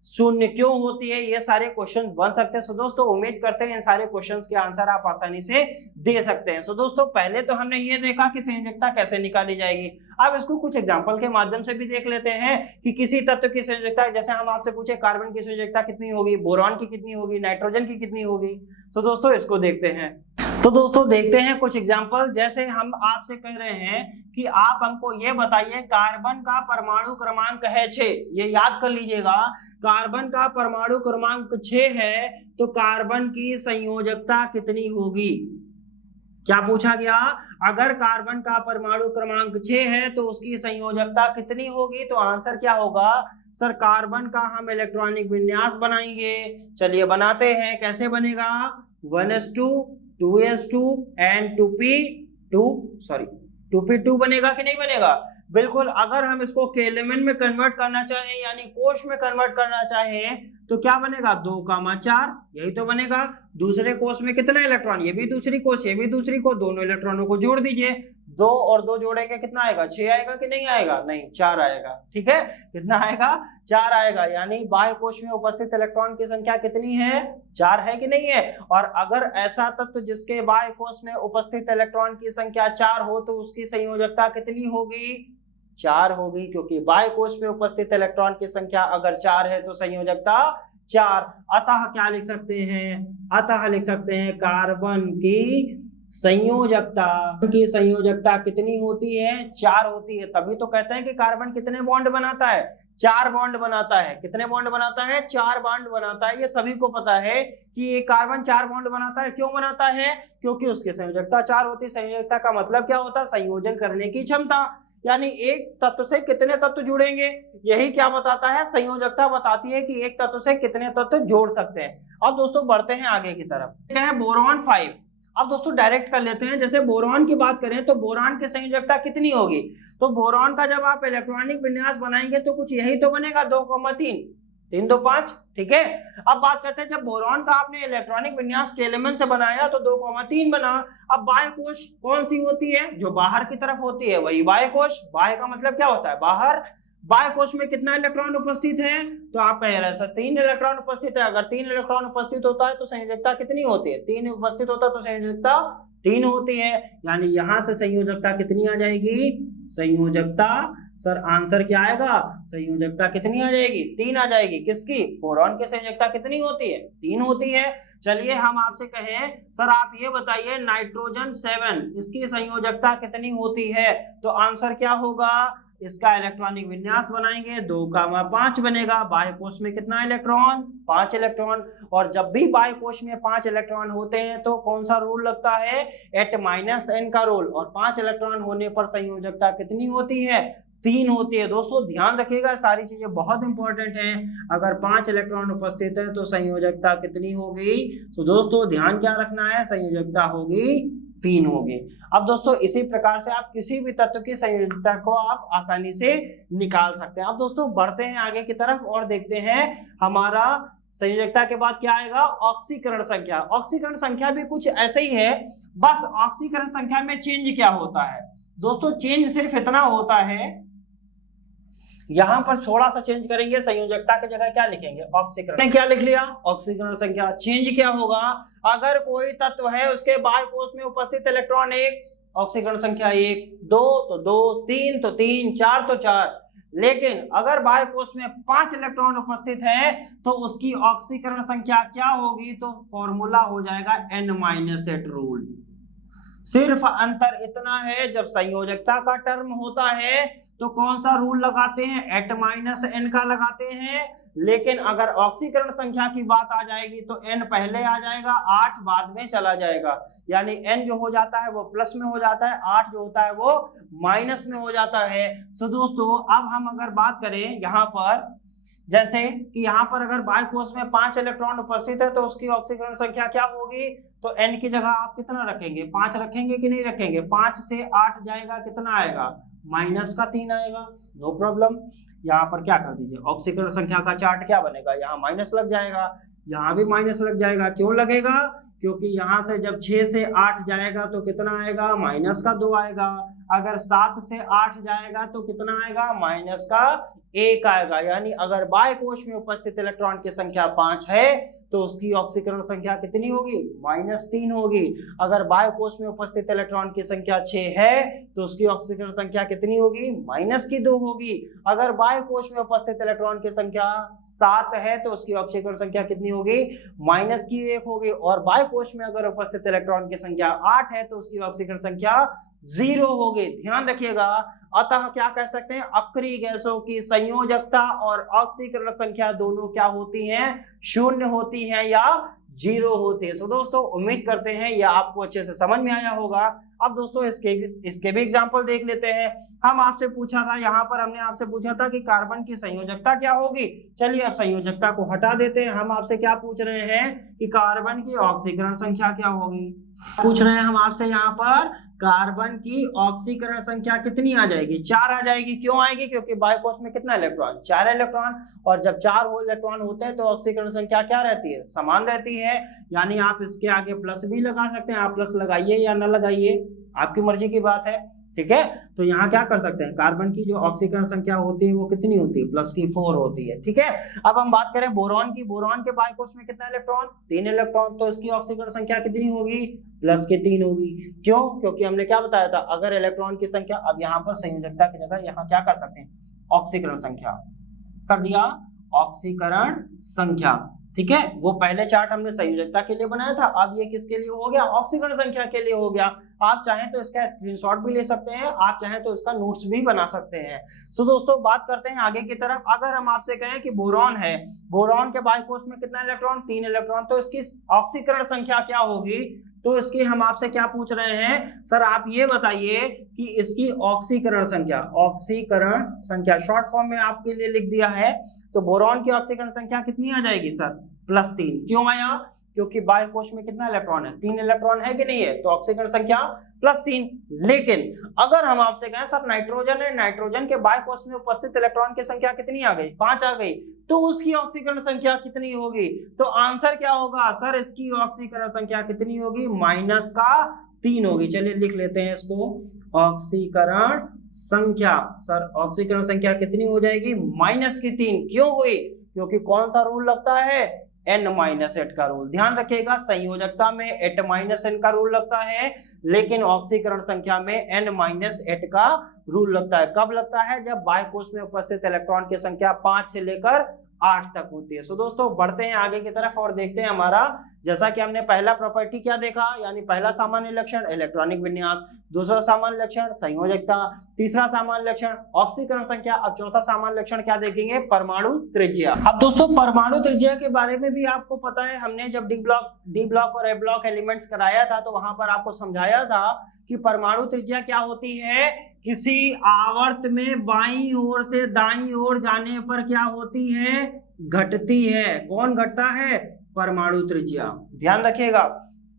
0 क्यों होती है, ये सारे क्वेश्चन बन सकते हैं। सो दोस्तों उम्मीद करते हैं इन सारे क्वेश्चंस के आंसर आप आसानी से दे सकते हैं। सो दोस्तों पहले तो हमने ये देखा कि संयोजकता कैसे निकाली जाएगी। अब इसको कुछ एग्जांपल के माध्यम से भी देख लेते हैं कि किसी तत्व की संयोजकता, जैसे हम आपसे पूछे कार्बन की संयोजकता कितनी होगी, बोरॉन की कितनी होगी, नाइट्रोजन की कितनी होगी। तो दोस्तों इसको देखते हैं। तो दोस्तों देखते हैं कुछ एग्जांपल। जैसे हम आपसे कह रहे हैं कि आप हमको ये बताइए कार्बन का परमाणु क्रमांक है 6, ये याद कर लीजिएगा, कार्बन का परमाणु क्रमांक 6 है तो कार्बन की संयोजकता कितनी होगी। क्या पूछा गया, अगर कार्बन का परमाणु क्रमांक 6 है तो उसकी संयोजकता कितनी होगी, तो आंसर क्या होगा सर, कार्बन का हम इलेक्ट्रॉनिक विन्यास बनाएंगे। चलिए बनाते हैं, कैसे बनेगा, 1s2 2s2 and 2p2 2 पे 2 बनेगा कि नहीं बनेगा? बिल्कुल। अगर हम इसको के एलिमेंट में कन्वर्ट करना चाहें यानी कोश में कन्वर्ट करना चाहें तो क्या बनेगा? 2, 4 यही तो बनेगा। दूसरे कोश में कितना इलेक्ट्रॉन? ये भी दूसरी कोश, ये भी दूसरी कोश, दोनों इलेक्ट्रॉनों को जोड़ दीजिए। 2 और 2 जोड़ेंगे कितना आएगा? 6 आएगा कि नहीं आएगा? नहीं, 4 आएगा। ठीक है, कितना आएगा? 4 आएगा। यानी बाह्य कोश में उपस्थित इलेक्ट्रॉन की संख्या कितनी है? 4 है कि नहीं है? और अगर ऐसा तत्व जिसके बाह्य कोश में उपस्थित इलेक्ट्रॉन की संख्या 4 हो तो उसकी संयोजकता कितनी होगी? 4 होगी, क्योंकि बाह्य कोश में उपस्थित इलेक्ट्रॉन की संख्या अगर 4 है तो संयोजकता 4। अतः क्या लिख सकते हैं? अतः लिख सकते हैं कार्बन की संयोजकता कितनी होती है? 4 होती है। तभी तो कहते हैं कि कार्बन कितने बॉन्ड बनाता है? 4 बॉन्ड बनाता है। कितने बॉन्ड बनाता है? 4 बॉन्ड बनाता है। ये सभी को पता है कि ये कार्बन 4 बॉन्ड बनाता है। क्यों बनाता है? क्योंकि उसकी संयोजकता 4 होती है। संयोजकता का मतलब क्या होता है? संयोजन करने की क्षमता। यानी एक तत्व से कितने तत्व जुड़ेंगे, यही क्या बताता है? संयोजकता बताती है कि एक तत्व से कितने तत्व जोड़ सकते हैं। अब दोस्तों बढ़ते हैं आगे की तरफ। क्या है? बोरॉन 5। अब दोस्तों डायरेक्ट कर लेते हैं। जैसे बोरॉन की बात करें तो बोरॉन की संयोजकता कितनी होगी? तो बोरॉन का जब आप इलेक्ट्रॉनिक विन्यास बनाएंगे तो कुछ यही तो बनेगा, 2,3 3 2 5। ठीक है, अब बात करते हैं जब बोरॉन का आपने इलेक्ट्रॉनिक विन्यास के एलिमेंट से बनाया तो 2,3 बना। अब बाह्य कोश कौन सी होती है? जो बाहर की तरफ होती है वही बाह्य कोश। बाह्य का मतलब क्या होता है? बाहर। बाह्य कोश में कितना इलेक्ट्रॉन उपस्थित है? तो आप कह रहे हैं 3 इलेक्ट्रॉन उपस्थित है। अगर 3 इलेक्ट्रॉन उपस्थित होता है तो संयोजकता कितनी होती है? 3 उपस्थित होता है तो संयोजकता 3 होती है। यानी यहां से संयोजकता कितनी आ जाएगी? संयोजकता सर आंसर क्या आएगा? संयोजकता कितनी आ जाएगी? 3 आ जाएगी। किसकी? बोरॉन की संयोजकता कितनी होती है? 3 होती है। चलिए हम आपसे कहें सर आप ये बताइए नाइट्रोजन 7 इसकी संयोजकता कितनी होती है? तो आंसर क्या होगा? इसका इलेक्ट्रॉनिक विन्यास बनाएंगे 2, 5 बनेगा। बाह्य कोश में कितना इलेक्ट्रॉन? 5 इलेक्ट्रॉन। और जब भी बाह्य कोश में 5 इलेक्ट्रॉन होते हैं तो कौन सा रूल लगता है? At-n का रूल। और 5 इलेक्ट्रॉन होने पर संयोजकता कितनी होती है? 3 होती है। दोस्तों ध्यान रखिएगा, सारी चीजें बहुत इंपॉर्टेंट हैं। अगर 5 इलेक्ट्रॉन उपस्थित है तो संयोजकता कितनी होगी? तो दोस्तों ध्यान क्या रखना है? संयोजकता होगी 3 होगी। अब दोस्तों इसी प्रकार से आप किसी भी तत्व की संयोजकता को आप आसानी से निकाल सकते हैं। अब दोस्तों बढ़ते हैं आगे की तरफ और देखते हैं हमारा संयोजकता के बाद क्या आएगा? ऑक्सीकरण संख्या। ऑक्सीकरण संख्या भी कुछ ऐसे ही है, बस ऑक्सीकरण संख्या में चेंज क्या होता है? दोस्तों चेंज सिर्फ इतना होता है, यहां पर थोड़ा सा चेंज करेंगे, संयोजकता की जगह क्या लिखेंगे? ऑक्सीकरण। ने क्या लिख लिया? ऑक्सीकरण संख्या। चेंज क्या होगा? अगर कोई तत्व है उसके बाह्य कोश में उपस्थित इलेक्ट्रॉन 1, ऑक्सीकरण संख्या 1, 2 तो 2, 3 तो 3, 4 तो 4। लेकिन अगर बाह्य कोश में 5 इलेक्ट्रॉन उपस्थित है तो उसकी ऑक्सीकरण संख्या क्या होगी? तो फॉर्मूला हो जाएगा n-8 रूल। सिर्फ अंतर इतना है, जब संयोजकता का टर्म होता है तो कौन सा रूल लगाते हैं? At-n का लगाते हैं। लेकिन अगर ऑक्सीकरण संख्या की बात आ जाएगी तो n पहले आ जाएगा, 8 बाद में चला जाएगा। यानी n जो हो जाता है वो प्लस में हो जाता है, 8 जो होता है वो माइनस में हो जाता है। तो दोस्तों अब हम अगर बात करें यहाँ पर, जैसे कि यहाँ पर अगर बाह्य कोश में 5 इलेक्ट्रॉन उपस्थित है तो उसकी ऑक्सीकरण संख्या क्या होगी? तो n की जगह आप कितना रखेंगे? 5 रखेंगे कि नहीं रखेंगे? 5 से 8 जाएगा, कितना आएगा? -3 आएगा। No problem. यहाँ पर क्या कर दीजिए, ऑक्सीकरण संख्या का चार्ट क्या बनेगा? यहाँ माइनस लग जाएगा, यहाँ भी माइनस लग जाएगा। क्यों लगेगा? क्योंकि यहाँ से जब 6 से 8 जाएगा तो कितना आएगा? -2 आएगा। अगर 7 से 8 जाएगा तो कितना आएगा? -1 आएगा। यानी अगर बाह्य कोश में उपस्थित इलेक्ट्रॉन की संख्या 5 है तो उसकी ऑक्सीकरण संख्या कितनी होगी? -3 होगी। अगर बाह्य कोश में उपस्थित इलेक्ट्रॉन की संख्या 6 है तो उसकी ऑक्सीकरण संख्या कितनी होगी? -2 होगी। अगर बाह्य कोश में उपस्थित इलेक्ट्रॉन की संख्या 7 है तो उसकी ऑक्सीकरण संख्या कितनी होगी? -1 होगी। और बाह्य कोश में अगर उपस्थित इलेक्ट्रॉन की संख्या 8 है तो उसकी ऑक्सीकरण संख्या 0 होगी। ध्यान रखिएगा। अतः क्या कह सकते हैं? अक्रिय गैसों की संयोजकता और ऑक्सीकरण संख्या दोनों क्या होती हैं? 0 होती हैं या 0 होती है। सो दोस्तों उम्मीद करते हैं यह आपको अच्छे से समझ में आया होगा। अब दोस्तों इसके भी एग्जाम्पल देख लेते हैं। हम आपसे पूछा था, यहाँ पर हमने आपसे पूछा था कि कार्बन की संयोजकता क्या होगी। चलिए अब संयोजकता को हटा देते हैं। हम आपसे क्या पूछ रहे हैं कि कार्बन की ऑक्सीकरण संख्या क्या होगी। पूछ रहे हैं हम आपसे यहाँ पर कार्बन की ऑक्सीकरण संख्या कितनी आ जाएगी? 4 आ जाएगी। क्यों आएगी? क्योंकि बाई कोष में कितना इलेक्ट्रॉन? 4 इलेक्ट्रॉन, और जब 4 इलेक्ट्रॉन होते हैं तो ऑक्सीकरण संख्या क्या रहती है? समान रहती है। यानी आप इसके आगे प्लस भी लगा सकते हैं, आप प्लस लगाइए या न लगाइए, आपकी मर्जी की बात है, ठीक है। तो यहाँ क्या कर सकते हैं, कार्बन की जो ऑक्सीकरण संख्या होती है वो कितनी होती है? प्लस की 4 होती है, ठीक है। अब हम बात करें बोरॉन की। बोरॉन के बाई कोष में कितना इलेक्ट्रॉन? 3 इलेक्ट्रॉन, तो इसकी ऑक्सीकरण संख्या कितनी होगी? प्लस के 3 होगी। क्यों? क्योंकि हमने क्या बताया था, अगर इलेक्ट्रॉन की संख्या, अब यहाँ पर संयोजकता की जगह यहाँ क्या कर सकते हैं, ऑक्सीकरण संख्या कर दिया, ऑक्सीकरण संख्या, ठीक है। वो पहले चार्ट हमने संयोजकता के लिए बनाया था, अब ये किसके लिए हो गया? ऑक्सीकरण संख्या के लिए हो गया। आप चाहें तो इसका स्क्रीनशॉट भी ले सकते हैं, आप चाहें तो इसका नोट्स भी बना सकते हैं। सो दोस्तों बात करते हैं आगे की तरफ। अगर हम आपसे कहें कि बोरॉन है, बोरॉन के बाई कोष में कितना इलेक्ट्रॉन? 3 इलेक्ट्रॉन, तो इसकी ऑक्सीकरण संख्या क्या होगी? तो इसकी हम आपसे क्या पूछ रहे हैं, सर आप ये बताइए कि इसकी ऑक्सीकरण संख्या, ऑक्सीकरण संख्या शॉर्ट फॉर्म में आपके लिए लिख दिया है। तो बोरॉन की ऑक्सीकरण संख्या कितनी आ जाएगी सर? +3। क्यों आया? क्योंकि बाह्य कोश में कितना इलेक्ट्रॉन है? 3 इलेक्ट्रॉन है कि नहीं है? तो ऑक्सीकरण संख्या +3। लेकिन अगर हम आपसे कहें सर नाइट्रोजन है, नाइट्रोजन के बाह्य कोश में उपस्थित इलेक्ट्रॉन की संख्या कितनी आ गई? 5 आ गई, तो उसकी ऑक्सीकरण संख्या कितनी होगी? तो आंसर क्या होगा सर? इसकी ऑक्सीकरण संख्या कितनी होगी? -3 होगी। चलिए लिख लेते हैं इसको, ऑक्सीकरण संख्या। सर ऑक्सीकरण संख्या कितनी हो जाएगी? -3। क्यों हुई? क्योंकि कौन सा रूल लगता है? n-8 का रूल। ध्यान रखिएगा, संयोजकता में 8-n का रूल लगता है, लेकिन ऑक्सीकरण संख्या में n-8 का रूल लगता है। कब लगता है? जब बाह्य कोश में उपस्थित इलेक्ट्रॉन की संख्या 5 से लेकर 8 तक होती है। सो दोस्तों बढ़ते हैं आगे की तरफ और देखते हैं हमारा, जैसा कि हमने पहला प्रॉपर्टी क्या देखा, यानी पहला सामान्य लक्षण इलेक्ट्रॉनिक विन्यास, दूसरा सामान्य लक्षण संयोजकता, तीसरा सामान्य लक्षण ऑक्सीकरण संख्या। अब चौथा सामान्य लक्षण क्या देखेंगे? परमाणु त्रिज्या। अब दोस्तों परमाणु त्रिज्या के बारे में भी आपको पता है, हमने जब डी ब्लॉक और ए ब्लॉक एलिमेंट्स कराया था तो वहां पर आपको समझाया था कि परमाणु त्रिज्या क्या होती है? किसी आवर्त में बाईं ओर से दाईं ओर जाने पर क्या होती है? घटती है। कौन घटता है? परमाणु त्रिज्या। ध्यान रखिएगा,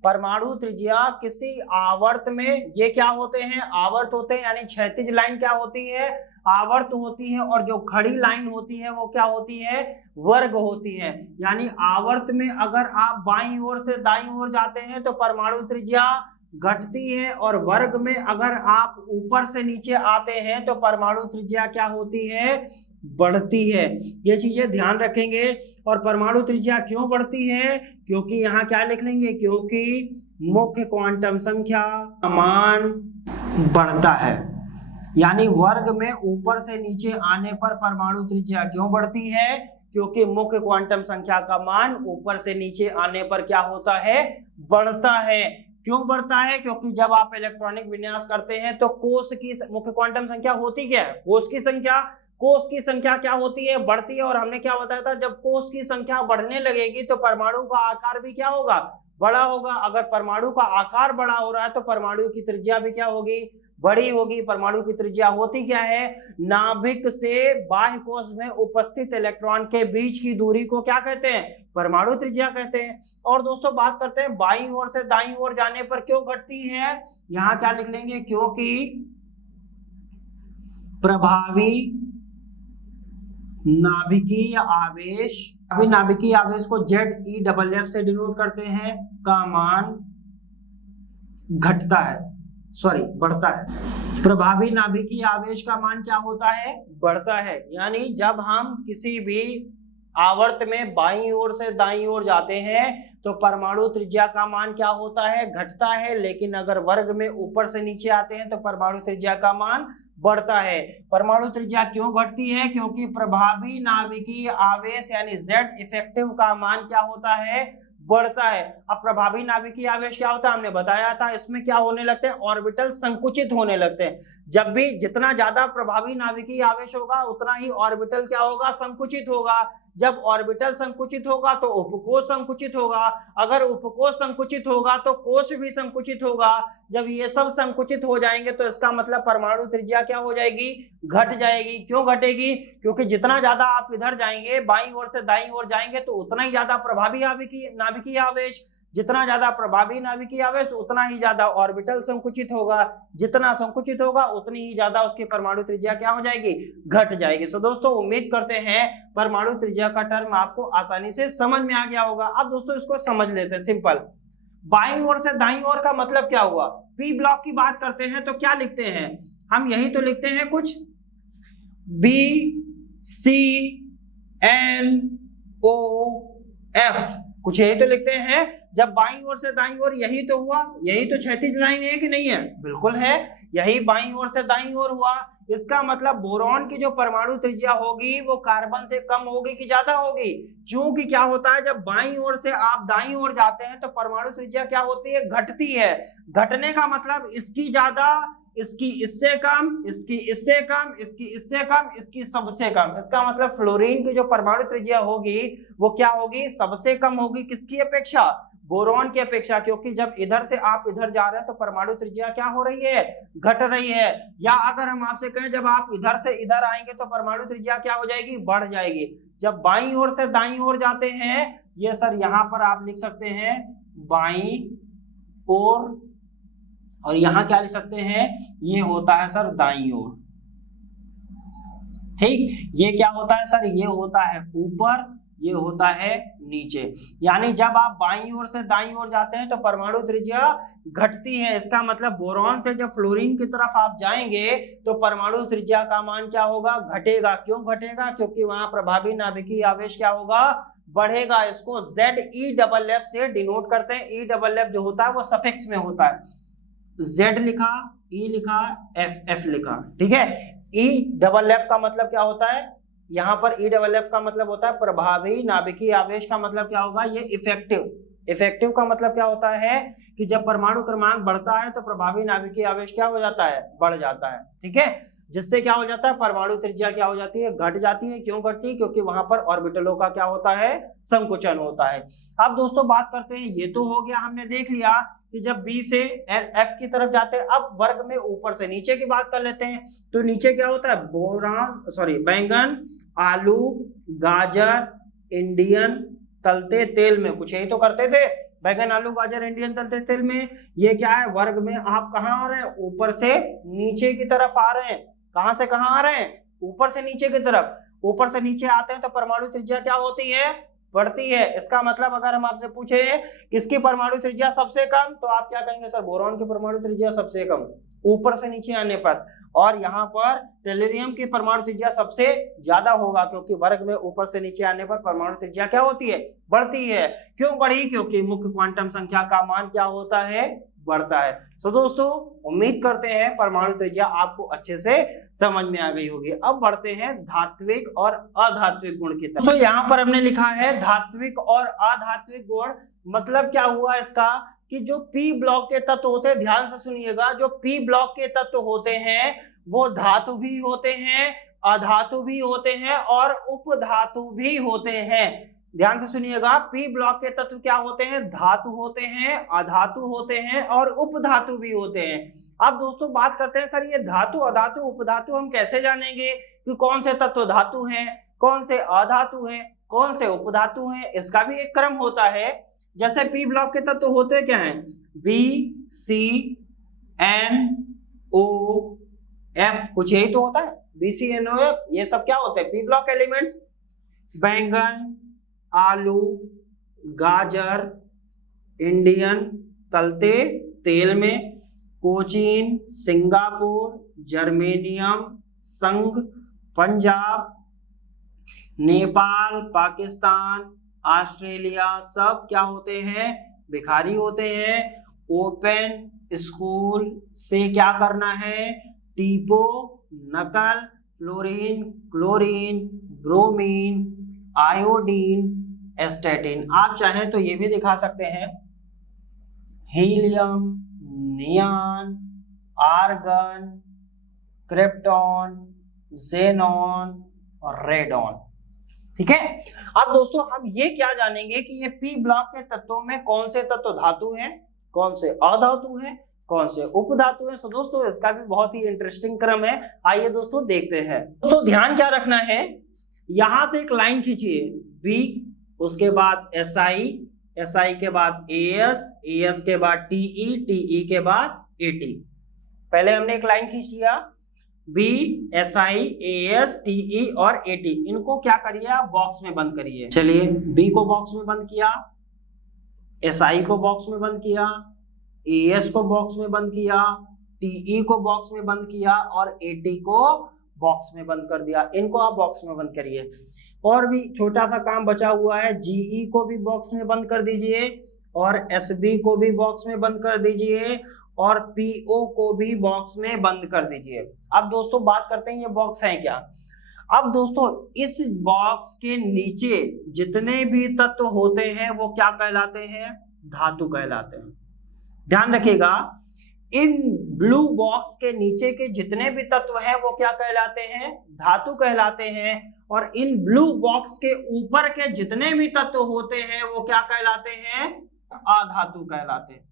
परमाणु त्रिज्या किसी आवर्त में, ये क्या होते हैं? आवर्त होते हैं, यानी क्षैतिज लाइन क्या होती है? आवर्त होती है, और जो खड़ी लाइन होती है वो क्या होती है? वर्ग होती है। यानी आवर्त में अगर आप बाईं ओर से दाईं ओर जाते हैं तो परमाणु त्रिज्या घटती है, और वर्ग में अगर आप ऊपर से नीचे आते हैं तो परमाणु त्रिज्या क्या होती है? बढ़ती है। ये चीजें ध्यान रखेंगे। और परमाणु त्रिज्या क्यों बढ़ती है? क्योंकि यहाँ क्या लिख लेंगे? क्योंकि मुख्य क्वांटम संख्या का मान बढ़ता है। यानी वर्ग में ऊपर से नीचे आने पर परमाणु त्रिज्या क्यों बढ़ती है? क्योंकि मुख्य क्वांटम संख्या का मान ऊपर से नीचे आने पर क्या होता है? बढ़ता है। क्यों बढ़ता है? क्योंकि जब आप इलेक्ट्रॉनिक विन्यास करते हैं तो कोष की मुख्य क्वांटम संख्या होती क्या है? कोष की संख्या। कोष की संख्या क्या होती है? बढ़ती है। और हमने क्या बताया था, जब कोष की संख्या बढ़ने लगेगी तो परमाणु का आकार भी क्या होगा? बड़ा होगा। अगर परमाणु का आकार बड़ा हो रहा है तो परमाणु की त्रिज्या भी क्या होगी? बड़ी होगी। परमाणु की त्रिज्या होती क्या है? नाभिक से बाह्य कोश में उपस्थित इलेक्ट्रॉन के बीच की दूरी को क्या कहते हैं? परमाणु त्रिज्या कहते हैं। और दोस्तों बात करते हैं बाईं ओर से दाईं ओर जाने पर क्यों घटती है। यहां क्या लिख लेंगे? क्योंकि प्रभावी नाभिकीय आवेश, अभी नाभिकीय आवेश को ZeF से डिनोट करते हैं, का मान घटता है, सॉरी बढ़ता है। प्रभावी नाभिकीय आवेश का मान क्या होता है? बढ़ता है। यानी जब हम किसी भी आवर्त में बाईं ओर से दाईं ओर जाते हैं तो परमाणु त्रिज्या का मान क्या होता है? घटता है। लेकिन अगर वर्ग में ऊपर से नीचे आते हैं तो परमाणु त्रिज्या का मान बढ़ता है। परमाणु त्रिज्या क्यों घटती है? क्योंकि प्रभावी नाभिकीय आवेश यानी Z इफेक्टिव का मान क्या होता है? बढ़ता है। अब प्रभावी नाभिकीय आवेश क्या होता है? हमने बताया था, इसमें क्या होने लगते हैं? ऑर्बिटल संकुचित होने लगते हैं। जब भी जितना ज्यादा प्रभावी नाभिकीय आवेश होगा उतना ही ऑर्बिटल क्या होगा? संकुचित होगा। जब ऑर्बिटल संकुचित होगा तो उपकोष संकुचित होगा। अगर उपकोष संकुचित होगा तो कोश भी संकुचित होगा। जब ये सब संकुचित हो जाएंगे तो इसका मतलब परमाणु त्रिज्या क्या हो जाएगी? घट जाएगी। क्यों घटेगी? क्योंकि जितना ज्यादा आप इधर जाएंगे, बाईं ओर से दाईं ओर जाएंगे, तो उतना ही ज्यादा प्रभावी नाभिकीय आवेश, जितना ज्यादा प्रभावी नाभिकीय आवेश उतना ही ज्यादा ऑर्बिटल संकुचित होगा, जितना संकुचित होगा उतनी ही ज्यादा उसकी परमाणु त्रिज्या क्या हो जाएगी, घट जाएगी। सो दोस्तों उम्मीद करते हैं परमाणु त्रिज्या का टर्म आपको आसानी से समझ में आ गया होगा। अब दोस्तों इसको समझ लेते हैं सिंपल। बाईं ओर से दाईं ओर का मतलब क्या हुआ, पी ब्लॉक की बात करते हैं तो क्या लिखते हैं हम, यही तो लिखते हैं कुछ BCNOF, कुछ यही तो लिखते हैं। जब बाईं ओर से दाईं ओर यही तो हुआ, यही तो क्षैतिज लाइन है कि नहीं है, बिल्कुल है, यही बाईं ओर से दाईं ओर हुआ। इसका मतलब बोरॉन की जो परमाणु त्रिज्या होगी वो कार्बन से कम होगी कि ज्यादा होगी, क्योंकि क्या होता है जब बाईं ओर से आप दाईं ओर जाते हैं तो परमाणु त्रिज्या क्या होती है, घटती है। घटने का मतलब इसकी ज्यादा, इसकी इससे कम, इसकी इससे कम, इसकी इससे कम, इसकी सबसे कम। इसका मतलब फ्लोरीन की जो परमाणु त्रिज्या होगी वो क्या होगी, सबसे कम होगी, किसकी अपेक्षा, बोरॉन की अपेक्षा, क्योंकि जब इधर से आप इधर जा रहे हैं तो परमाणु त्रिज्या क्या हो रही है, घट रही है। या अगर हम आपसे कहें जब आप इधर से इधर आएंगे तो परमाणु त्रिज्या क्या हो जाएगी, बढ़ जाएगी। जब बाईं ओर से दाईं ओर जाते हैं, ये सर यहां पर आप लिख सकते हैं बाईं ओर, और यहां क्या लिख सकते हैं, ये होता है सर दाईं ओर। ठीक, ये क्या होता है सर, ये होता है ऊपर, ये होता है नीचे। यानी जब आप बाईं ओर से दाईं ओर जाते हैं तो परमाणु त्रिज्या घटती है। इसका मतलब बोरॉन से जब फ्लोरीन की तरफ आप जाएंगे तो परमाणु त्रिज्या का मान क्या होगा, घटेगा। क्यों घटेगा, क्योंकि वहां प्रभावी नाभिकीय आवेश क्या होगा, बढ़ेगा। इसको ZeF से डिनोट करते हैं। EFF जो होता है वो सफिक्स में होता है, Z लिखा, E लिखा, F लिखा, ठीक है। EFF का मतलब क्या होता है, यहाँ पर EFF का मतलब होता है प्रभावी नाभिकीय आवेश का मतलब क्या होगा, ये इफेक्टिव का मतलब क्या होता है कि जब परमाणु क्रमांक बढ़ता है तो प्रभावी नाभिकीय आवेश क्या हो जाता है, बढ़ जाता है, ठीक है। जिससे क्या हो जाता है, परमाणु त्रिज्या क्या हो जाती है, घट जाती है। क्यों घटती है, क्योंकि वहां पर ऑर्बिटलों का क्या होता है, संकुचन होता है। अब दोस्तों बात करते हैं, ये तो हो गया, हमने देख लिया कि जब B से F की तरफ जाते हैं। अब वर्ग में ऊपर से नीचे की बात कर लेते हैं। तो नीचे क्या होता है, बैंगन, आलू, गाजर, इंडियन तलते तेल में, कुछ यही तो करते थे, बैंगन, आलू, गाजर, इंडियन तलते तेल में। ये क्या है, वर्ग में आप कहाँ आ रहे हैं, ऊपर से नीचे की तरफ आ रहे हैं। कहां से कहां आ रहे हैं, ऊपर से नीचे की तरफ। ऊपर से नीचे आते हैं तो परमाणु त्रिज्या क्या होती है, बढ़ती है। इसका मतलब अगर हम आपसे पूछे किसकी परमाणु त्रिज्या सबसे कम, तो आप क्या कहेंगे, सर बोरॉन की परमाणु त्रिज्या सबसे कम ऊपर से नीचे आने पर। और यहाँ पर टेलुरियम की परमाणु त्रिज्या सबसे ज्यादा होगा, क्योंकि वर्ग में ऊपर से नीचे आने पर परमाणु त्रिज्या क्या होती है, बढ़ती है। क्यों बढ़ी, क्योंकि मुख्य क्वांटम संख्या का मान क्या होता है, बढ़ता है। तो दोस्तों उम्मीद करते हैं परमाणु त्रिज्या आपको अच्छे से समझ में आ गई होगी। अब बढ़ते हैं धात्विक और अधात्विक गुण की तरफ। तो यहाँ पर हमने लिखा है धात्विक और अधात्विक गुण। मतलब क्या हुआ इसका, कि जो P ब्लॉक के तत्व होते हैं, ध्यान से सुनिएगा, जो P ब्लॉक के तत्व होते हैं वो धातु भी होते हैं, अधातु भी होते हैं और उपधातु भी होते हैं। ध्यान से सुनिएगा, P ब्लॉक के तत्व क्या होते हैं, धातु होते हैं, अधातु होते हैं और उपधातु भी होते हैं। अब दोस्तों बात करते हैं, सर ये धातु, अधातु, उपधातु हम कैसे जानेंगे कि कौन से तत्व धातु हैं, कौन से अधातु हैं, कौन से उपधातु हैं। इसका भी एक क्रम होता है। जैसे P ब्लॉक के तत्व होते क्या हैं, BCNOF, कुछ यही तो होता है, BCNOF, ये सब क्या होते हैं, P ब्लॉक एलिमेंट्स। बैंगन, आलू, गाजर, इंडियन तलते तेल में, कोचीन, सिंगापुर, जर्मेनियम, संघ, पंजाब, नेपाल, पाकिस्तान, ऑस्ट्रेलिया, सब क्या होते हैं, भिखारी होते हैं। ओपन स्कूल से क्या करना है, टीपो, नकल, fluorine, chlorine, bromine, iodine, astatine. आप चाहें तो ये भी दिखा सकते हैं, helium, neon, argon, krypton, xenon और रेडॉन, ठीक है। अब दोस्तों हम ये क्या जानेंगे कि ये P ब्लॉक के तत्वों में कौन से तत्व धातु हैं, कौन से अधातु हैं, कौन से उपधातु हैं। तो दोस्तों इसका भी बहुत ही इंटरेस्टिंग क्रम है, आइए दोस्तों देखते हैं। दोस्तों ध्यान क्या रखना है, यहां से एक लाइन खींचिए B, उसके बाद SI, SI के बाद AS, AS के बाद TE, TE के बाद AT। पहले हमने एक लाइन खींच लिया, B, SI, AS, TE और AT, इनको क्या करिए आप बॉक्स में बंद करिए। चलिए B को बॉक्स में बंद किया, SI को बॉक्स में बंद किया, AS को बॉक्स में बंद किया, TE को बॉक्स में बंद किया और AT को बॉक्स में बंद कर दिया। इनको आप बॉक्स में बंद करिए। और भी छोटा सा काम बचा हुआ है, GE को भी बॉक्स में बंद कर दीजिए और SB को भी बॉक्स में बंद कर दीजिए और PO को भी बॉक्स में बंद कर दीजिए। अब दोस्तों बात करते हैं ये बॉक्स है क्या। अब दोस्तों इस बॉक्स के नीचे जितने भी तत्व होते हैं वो क्या कहलाते हैं, धातु कहलाते हैं। ध्यान रखिएगा, इन ब्लू बॉक्स के नीचे के जितने भी तत्व हैं वो क्या कहलाते हैं, धातु कहलाते हैं। और इन ब्लू बॉक्स के ऊपर के जितने भी तत्व होते हैं वो क्या कहलाते हैं, अधातु कहलाते हैं।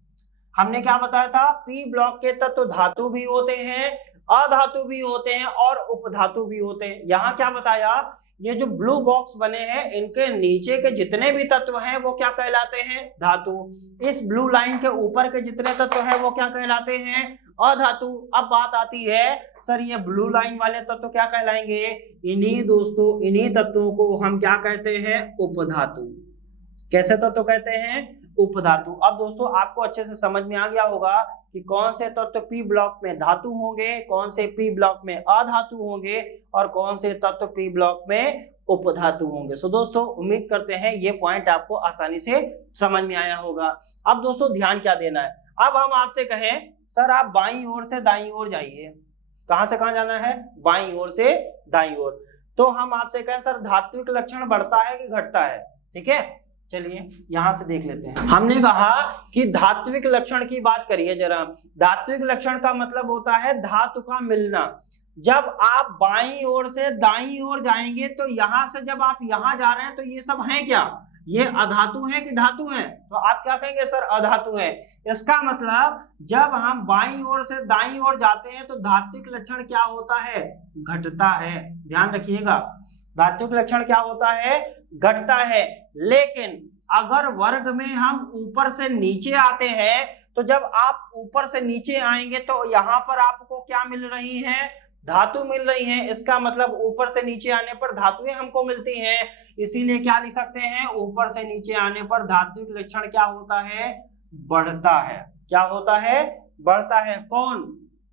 हमने क्या बताया था, P ब्लॉक के तत्व धातु भी होते हैं, अधातु भी होते हैं और उपधातु भी होते हैं। यहाँ क्या बताया, ये जो ब्लू बॉक्स बने हैं इनके नीचे के जितने भी तत्व हैं वो क्या कहलाते हैं, धातु। इस ब्लू लाइन के ऊपर के जितने तत्व हैं वो क्या कहलाते हैं, अधातु। अब बात आती है सर ये ब्लू लाइन वाले तत्व क्या कहलाएंगे, इन्हीं दोस्तों इन्हीं तत्वों को हम क्या कहते हैं, उपधातु। कैसे तत्व कहते हैं, उपधातु। अब दोस्तों आपको अच्छे से समझ में आ गया होगा कि कौन से तत्व P ब्लॉक में धातु होंगे, कौन से P ब्लॉक में अधातु होंगे और कौन से तत्व P ब्लॉक में उपधातु होंगे। सो दोस्तों उम्मीद करते हैं ये पॉइंट आपको आसानी से समझ में आया होगा। अब दोस्तों ध्यान क्या देना है, अब हम आपसे कहें सर आप बाईं ओर से दाईं ओर जाइए। कहां से कहां जाना है, बाईं ओर से दाईं ओर। तो हम आपसे कहें सर धात्विक लक्षण बढ़ता है कि घटता है, ठीक है। चलिए यहां से देख लेते हैं। हमने कहा कि धात्विक लक्षण की बात करिए जरा। धात्विक लक्षण का मतलब होता है धातु का मिलना। जब आप बाईं ओर से दाईं ओर जाएंगे तो यहां से जब आप यहां जा रहे हैं तो ये सब है क्या, ये अधातु है कि धातु है, तो आप क्या कहेंगे सर अधातु है। इसका मतलब जब हम बाईं ओर से दाईं ओर जाते हैं तो धात्विक लक्षण क्या होता है, घटता है। ध्यान रखिएगा, धात्विक लक्षण क्या होता है, घटता है। लेकिन अगर वर्ग में हम ऊपर से नीचे आते हैं तो जब आप ऊपर से नीचे आएंगे तो यहाँ पर आपको क्या मिल रही है, धातु मिल रही है। इसका मतलब ऊपर से नीचे आने पर धातुएं हमको मिलती हैं, इसीलिए क्या लिख सकते हैं, ऊपर से नीचे आने पर धात्विक लक्षण क्या होता है, बढ़ता है। क्या होता है, बढ़ता है। कौन,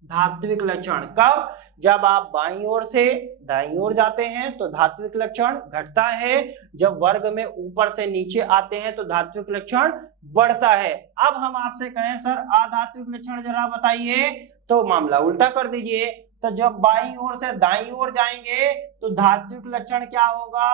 धात्विक लक्षण। कब, जब आप बाईं ओर से दाईं ओर जाते हैं तो धात्विक लक्षण घटता है, जब वर्ग में ऊपर से नीचे आते हैं तो धात्विक लक्षण बढ़ता है। अब हम आपसे कहें सर अधात्विक लक्षण जरा बताइए, तो मामला उल्टा कर दीजिए। तो जब बाईं ओर से दाईं ओर जाएंगे तो धात्विक लक्षण क्या होगा,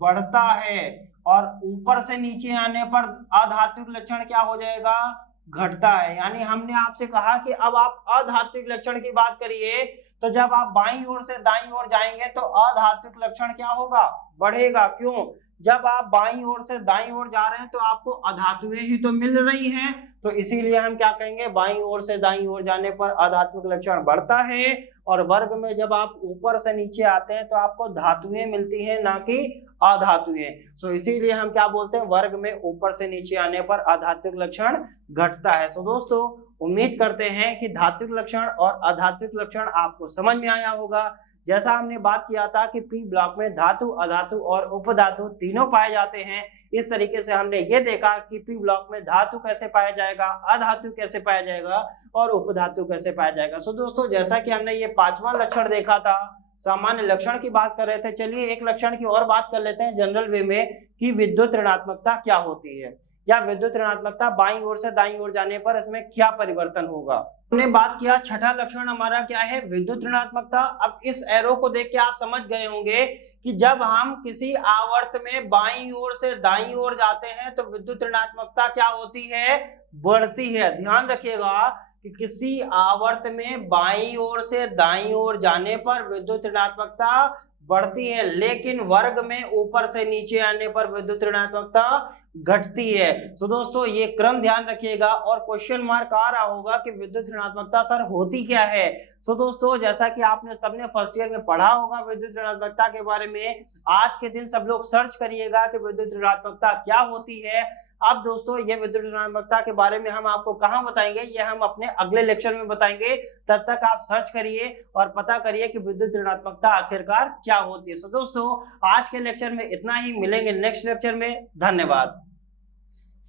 बढ़ता है, और ऊपर से नीचे आने पर अधात्विक लक्षण क्या हो जाएगा, घटता है। यानी हमने आपसे कहा कि अब आप अधात्विक लक्षण की बात करिए तो जब आप बाईं ओर से दाईं ओर जाएंगे तो अधात्विक लक्षण क्या होगा, बढ़ेगा। क्यों, जब आप बाईं ओर से दाईं ओर जा रहे हैं तो आपको अधातुएं ही तो मिल रही हैं, तो इसीलिए हम क्या कहेंगे, बाईं ओर से दाईं ओर जाने पर अधात्विक लक्षण बढ़ता है, और वर्ग में जब आप ऊपर से नीचे आते हैं तो आपको धातुएं मिलती हैं ना कि अधातुएं। सो इसीलिए हम क्या बोलते हैं, वर्ग में ऊपर से नीचे आने पर अधात्विक लक्षण घटता है। सो दोस्तों उम्मीद करते हैं कि धात्विक लक्षण और अधात्विक लक्षण आपको समझ में आया होगा। जैसा हमने बात किया था कि P ब्लॉक में धातु, अधातु और उपधातु तीनों पाए जाते हैं, इस तरीके से हमने ये देखा कि P ब्लॉक में धातु कैसे पाया जाएगा, अधातु कैसे पाया जाएगा और उपधातु कैसे पाया जाएगा। सो दोस्तों जैसा कि हमने ये पांचवा लक्षण देखा था, सामान्य लक्षण की बात कर रहे थे, चलिए एक लक्षण की और बात कर लेते हैं जनरल वे में कि विद्युत ऋणात्मकता क्या होती है, या विद्युत ऋणात्मकता बाईं ओर से दाईं ओर जाने पर इसमें क्या परिवर्तन होगा। हमने बात किया छठा लक्षण हमारा क्या है, विद्युत ऋणात्मकता। अब इस एरो को देख के आप समझ गए होंगे कि जब हम किसी आवर्त में बाईं ओर से दाईं ओर जाते हैं तो विद्युत ऋणात्मकता क्या होती है, बढ़ती है। ध्यान रखिएगा कि किसी आवर्त में बाईं ओर से दाईं ओर जाने पर विद्युत ऋणात्मकता बढ़ती है, लेकिन वर्ग में ऊपर से नीचे आने पर विद्युत ऋणात्मकता घटती है। तो दोस्तों ये क्रम ध्यान रखिएगा। और क्वेश्चन मार्क आ रहा होगा कि विद्युत ऋणात्मकता सर होती क्या है। सो दोस्तों जैसा कि आपने सबने फर्स्ट ईयर में पढ़ा होगा विद्युत ऋणात्मकता के बारे में, आज के दिन सब लोग सर्च करिएगा कि विद्युत ऋणात्मकता क्या होती है। अब दोस्तों ये विद्युत ऋणात्मकता के बारे में हम आपको कहाँ बताएंगे, ये हम अपने अगले लेक्चर में बताएंगे। तब तक आप सर्च करिए और पता करिए कि विद्युत ऋणात्मकता आखिरकार क्या होती है। सो दोस्तों आज के लेक्चर में इतना ही, मिलेंगे नेक्स्ट लेक्चर में। धन्यवाद।